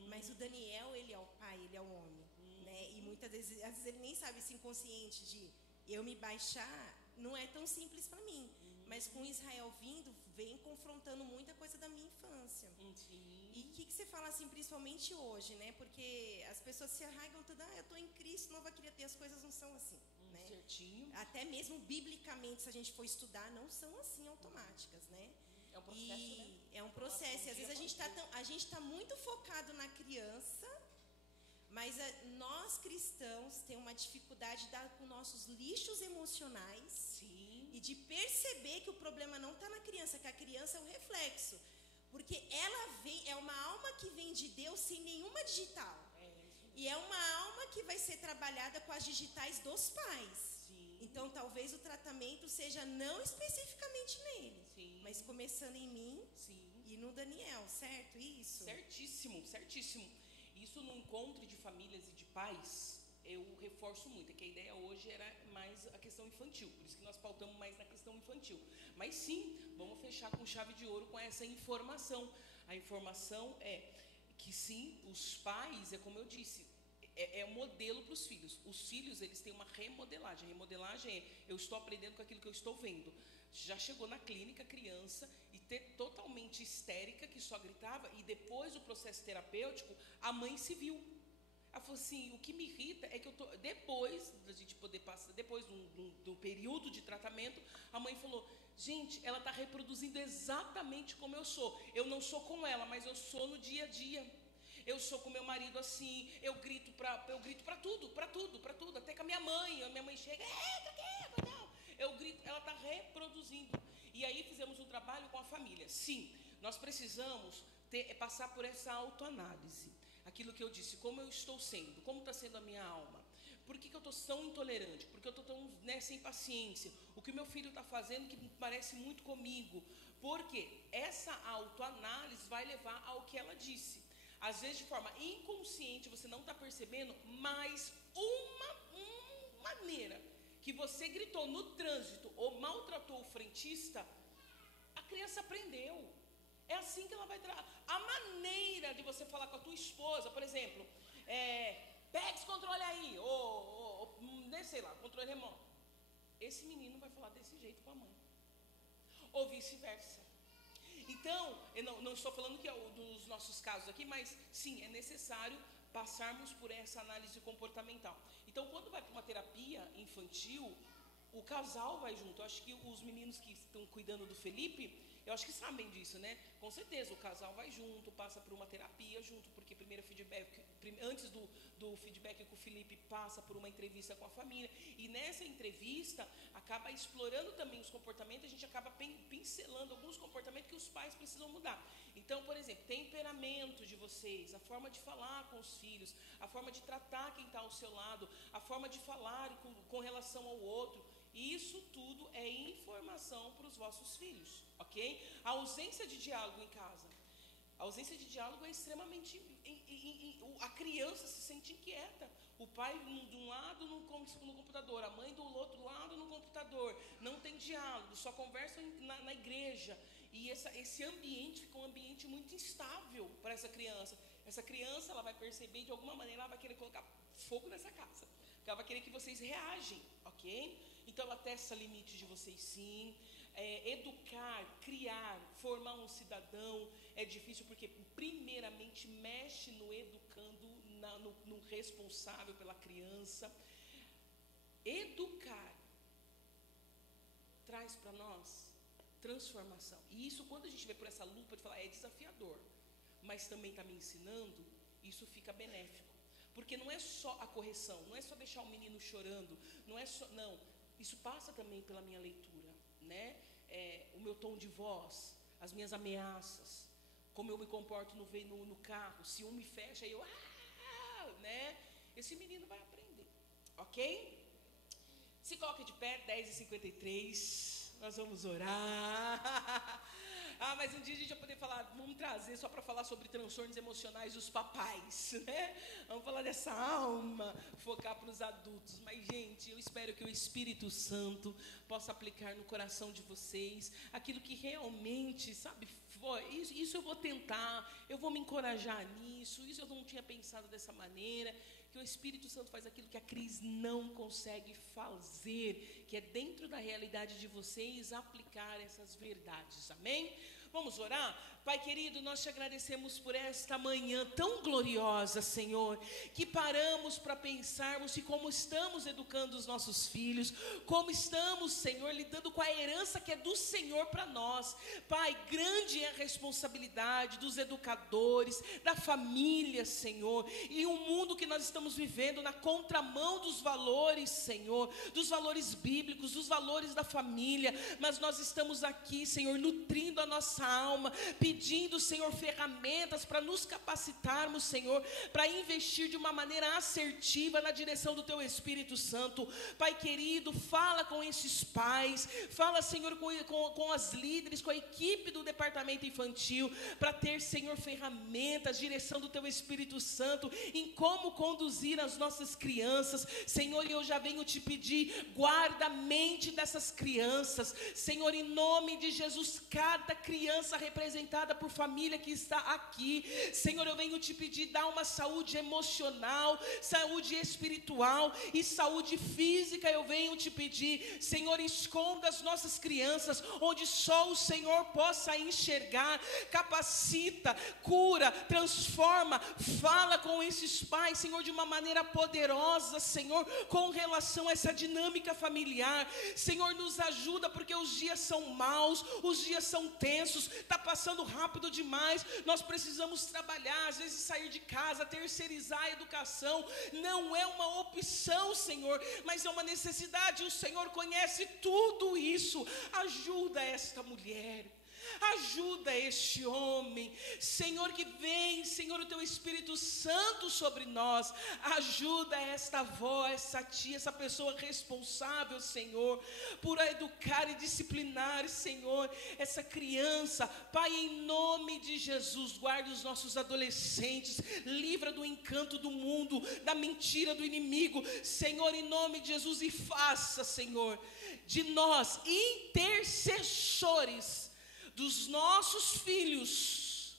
mas o Daniel, ele é o pai, ele é o homem, né? E muitas vezes, às vezes ele nem sabe esse inconsciente de eu me baixar, não é tão simples para mim. Mas com Israel vindo, vem confrontando muita coisa da minha infância. E o que você fala assim, principalmente hoje, né? Porque as pessoas se arraigam tudo, eu estou em Cristo, nova criatura, as coisas não são assim. Né? Certinho. Até mesmo biblicamente, se a gente for estudar, não são assim automáticas, né? É um processo, né? É um processo. E às vezes a gente está muito focado na criança, mas nós cristãos temos uma dificuldade de dar com nossos lixos emocionais. Sim. E de perceber que o problema não está na criança, que a criança é um reflexo. Porque ela é uma alma que vem de Deus sem nenhuma digital. E é uma alma que vai ser trabalhada com as digitais dos pais. Sim. Então, talvez o tratamento seja não especificamente nele, mas começando em mim e no Daniel, certo? Isso? Certíssimo, certíssimo. Isso no encontro de famílias e de pais, eu reforço muito, é que a ideia hoje era mais a questão infantil, por isso que nós pautamos mais na questão infantil. Mas sim, vamos fechar com chave de ouro com essa informação. A informação é que sim, os pais, é como eu disse, é um modelo para os filhos. Os filhos, eles têm uma remodelagem. A remodelagem é, eu estou aprendendo com aquilo que eu estou vendo. Já chegou na clínica, criança, e totalmente histérica, que só gritava, e depois do processo terapêutico, a mãe se viu. Ela falou assim, o que me irrita é que eu tô, depois da gente poder passar, depois do período de tratamento, a mãe falou, gente, ela está reproduzindo exatamente como eu sou. Eu não sou com ela, mas eu sou no dia a dia. Eu sou com meu marido assim, eu grito para tudo, até com a minha mãe chega, não. Eu grito, ela está reproduzindo. E aí fizemos um trabalho com a família. Sim, nós precisamos passar por essa autoanálise. Aquilo que eu disse, como eu estou sendo, como está sendo a minha alma. Por que eu estou tão intolerante? Porque eu estou tão sem paciência. O que meu filho está fazendo que parece muito comigo. Porque essa autoanálise vai levar ao que ela disse. Às vezes de forma inconsciente, você não está percebendo, mas uma maneira que você gritou no trânsito ou maltratou o frentista, a criança aprendeu. É assim que ela vai a maneira de você falar com a tua esposa, por exemplo, pega esse controle aí, ou sei lá, controle remoto. Esse menino vai falar desse jeito com a mãe. Ou vice-versa. Então, eu não estou falando que é dos nossos casos aqui, mas sim, é necessário passarmos por essa análise comportamental. Então, quando vai para uma terapia infantil, o casal vai junto. Eu acho que os meninos que estão cuidando do Felipe, eu acho que sabem disso, né? Com certeza, o casal vai junto, passa por uma terapia junto, porque primeiro feedback, antes do feedback com o Felipe, passa por uma entrevista com a família. E nessa entrevista, acaba explorando também os comportamentos, a gente acaba pincelando alguns comportamentos que os pais precisam mudar. Então, por exemplo, temperamento de vocês, a forma de falar com os filhos, a forma de tratar quem está ao seu lado, a forma de falar com relação ao outro. Isso tudo é informação para os vossos filhos, ok? A ausência de diálogo em casa. A ausência de diálogo é extremamente... A criança se sente inquieta. O pai de um lado no computador, a mãe do outro lado no computador. Não tem diálogo, só conversam na igreja. E esse ambiente fica um ambiente muito instável para essa criança. Essa criança, ela vai perceber, de alguma maneira, ela vai querer colocar fogo nessa casa. Ela vai querer que vocês reagem, ok? Então, ela testa limite de vocês, sim. Educar, criar, formar um cidadão é difícil porque, primeiramente, mexe no educando, no responsável pela criança. Educar traz para nós transformação. E isso, quando a gente vê por essa lupa de falar, é desafiador, mas também está me ensinando, isso fica benéfico. Porque não é só a correção, não é só deixar o menino chorando, não, isso passa também pela minha leitura, né? O meu tom de voz, as minhas ameaças, como eu me comporto no carro, se um me fecha, eu, né? Esse menino vai aprender, ok? Se coloca de pé, 10h53, nós vamos orar. Mas um dia a gente vai poder falar, vamos trazer só para falar sobre transtornos emocionais dos papais, né? Vamos falar dessa alma, focar para os adultos. Mas, gente, eu espero que o Espírito Santo possa aplicar no coração de vocês aquilo que realmente, sabe, isso eu vou tentar, eu vou me encorajar nisso, isso eu não tinha pensado dessa maneira. Que o Espírito Santo faz aquilo que a Cris não consegue fazer, que é dentro da realidade de vocês aplicar essas verdades, amém? Vamos orar? Pai querido, nós te agradecemos por esta manhã tão gloriosa, Senhor, que paramos para pensarmos em como estamos educando os nossos filhos, como estamos, Senhor, lidando com a herança que é do Senhor para nós. Pai, grande é a responsabilidade dos educadores, da família, Senhor, e o mundo que nós estamos vivendo na contramão dos valores, Senhor, dos valores bíblicos, dos valores da família, mas nós estamos aqui, Senhor, nutrindo a nossa alma, pedindo, Senhor, ferramentas para nos capacitarmos, Senhor, para investir de uma maneira assertiva na direção do Teu Espírito Santo. Pai querido, fala com esses pais, fala, Senhor, com as líderes, com a equipe do departamento infantil, para ter, Senhor, ferramentas, direção do Teu Espírito Santo, em como conduzir as nossas crianças. Senhor, eu já venho te pedir, guarda a mente dessas crianças, Senhor, em nome de Jesus, cada criança representada por família que está aqui, Senhor, eu venho te pedir, dá uma saúde emocional, saúde espiritual e saúde física. Eu venho te pedir, Senhor, esconda as nossas crianças onde só o Senhor possa enxergar, capacita, cura, transforma, fala com esses pais, Senhor, de uma maneira poderosa, Senhor, com relação a essa dinâmica familiar. Senhor, nos ajuda, porque os dias são maus, os dias são tensos, está passando rápido demais, nós precisamos trabalhar, às vezes sair de casa, terceirizar a educação, não é uma opção, Senhor, mas é uma necessidade, o Senhor conhece tudo isso. Ajuda esta mulher, ajuda este homem, Senhor, que vem, Senhor, o Teu Espírito Santo sobre nós. Ajuda esta avó, essa tia, essa pessoa responsável, Senhor, por educar e disciplinar, Senhor, essa criança. Pai, em nome de Jesus, guarda os nossos adolescentes, livra do encanto do mundo, da mentira do inimigo, Senhor, em nome de Jesus, e faça, Senhor, de nós intercessores dos nossos filhos,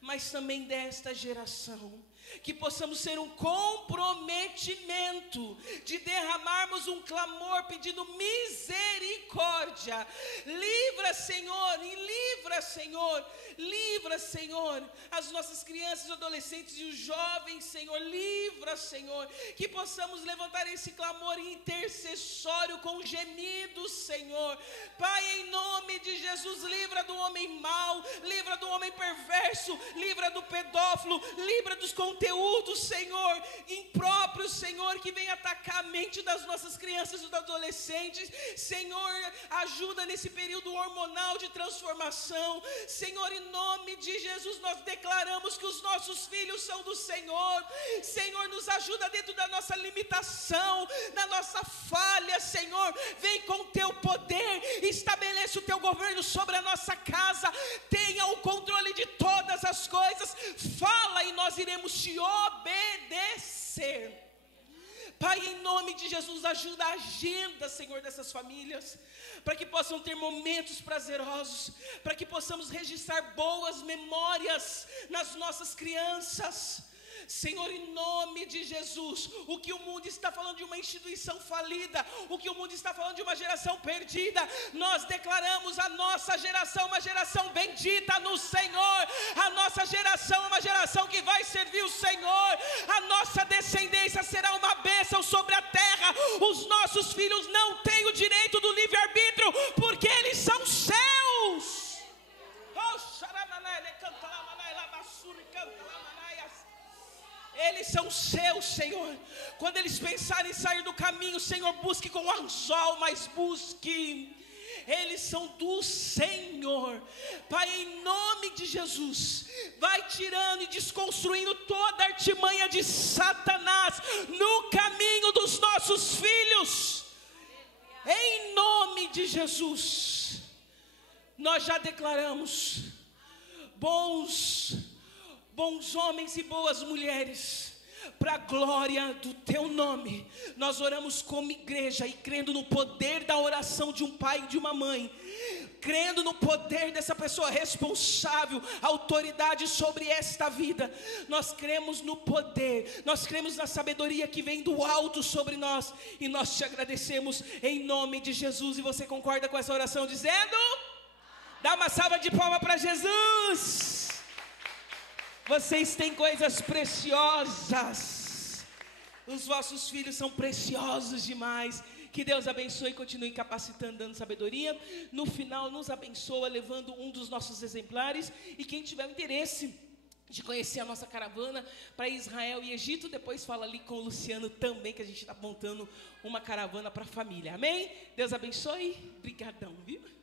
mas também desta geração, que possamos ser um comprometimento de derramarmos um clamor pedindo misericórdia. Livra, Senhor, e livra, Senhor, livra, Senhor, as nossas crianças, adolescentes e os jovens, Senhor, livra, Senhor, que possamos levantar esse clamor intercessório com gemidos, Senhor. Pai, em nome de Jesus, livra do homem mau, livra do homem perverso, livra do pedófilo, livra dos contaminados, conteúdo, Senhor, impróprio, Senhor, que vem atacar a mente das nossas crianças e dos adolescentes. Senhor, ajuda nesse período hormonal de transformação. Senhor, em nome de Jesus, nós declaramos que os nossos filhos são do Senhor. Senhor, nos ajuda dentro da nossa limitação, da nossa falha, Senhor. Vem com o teu poder, estabeleça o teu governo sobre a nossa casa, tenha o controle de todas as coisas. Fala e nós iremos te obedecer. Pai, em nome de Jesus, ajuda a agenda, Senhor, dessas famílias, para que possam ter momentos prazerosos, para que possamos registrar boas memórias nas nossas crianças. Senhor, em nome de Jesus, o que o mundo está falando de uma instituição falida, o que o mundo está falando de uma geração perdida, nós declaramos a nossa geração uma geração bendita no Senhor. A nossa geração é uma geração que vai servir o Senhor. A nossa descendência será uma bênção sobre a terra. Os nossos filhos não têm o direito do livre-arbítrio, porque eles são seus. Eles são seus, Senhor. Quando eles pensarem em sair do caminho, Senhor, busque com anzol, mas busque. Eles são do Senhor. Pai, em nome de Jesus, vai tirando e desconstruindo toda a artimanha de Satanás no caminho dos nossos filhos. Em nome de Jesus, nós já declaramos bons homens e boas mulheres, para a glória do teu nome. Nós oramos como igreja e crendo no poder da oração de um pai e de uma mãe, crendo no poder dessa pessoa responsável, autoridade sobre esta vida. Nós cremos no poder, nós cremos na sabedoria que vem do alto sobre nós, e nós te agradecemos em nome de Jesus. E você concorda com essa oração dizendo? Dá uma salva de palmas para Jesus. Vocês têm coisas preciosas. Os vossos filhos são preciosos demais. Que Deus abençoe e continue capacitando, dando sabedoria. No final, nos abençoa levando um dos nossos exemplares. E quem tiver interesse de conhecer a nossa caravana para Israel e Egito, depois fala ali com o Luciano também, que a gente está montando uma caravana para a família. Amém? Deus abençoe. Obrigadão, viu?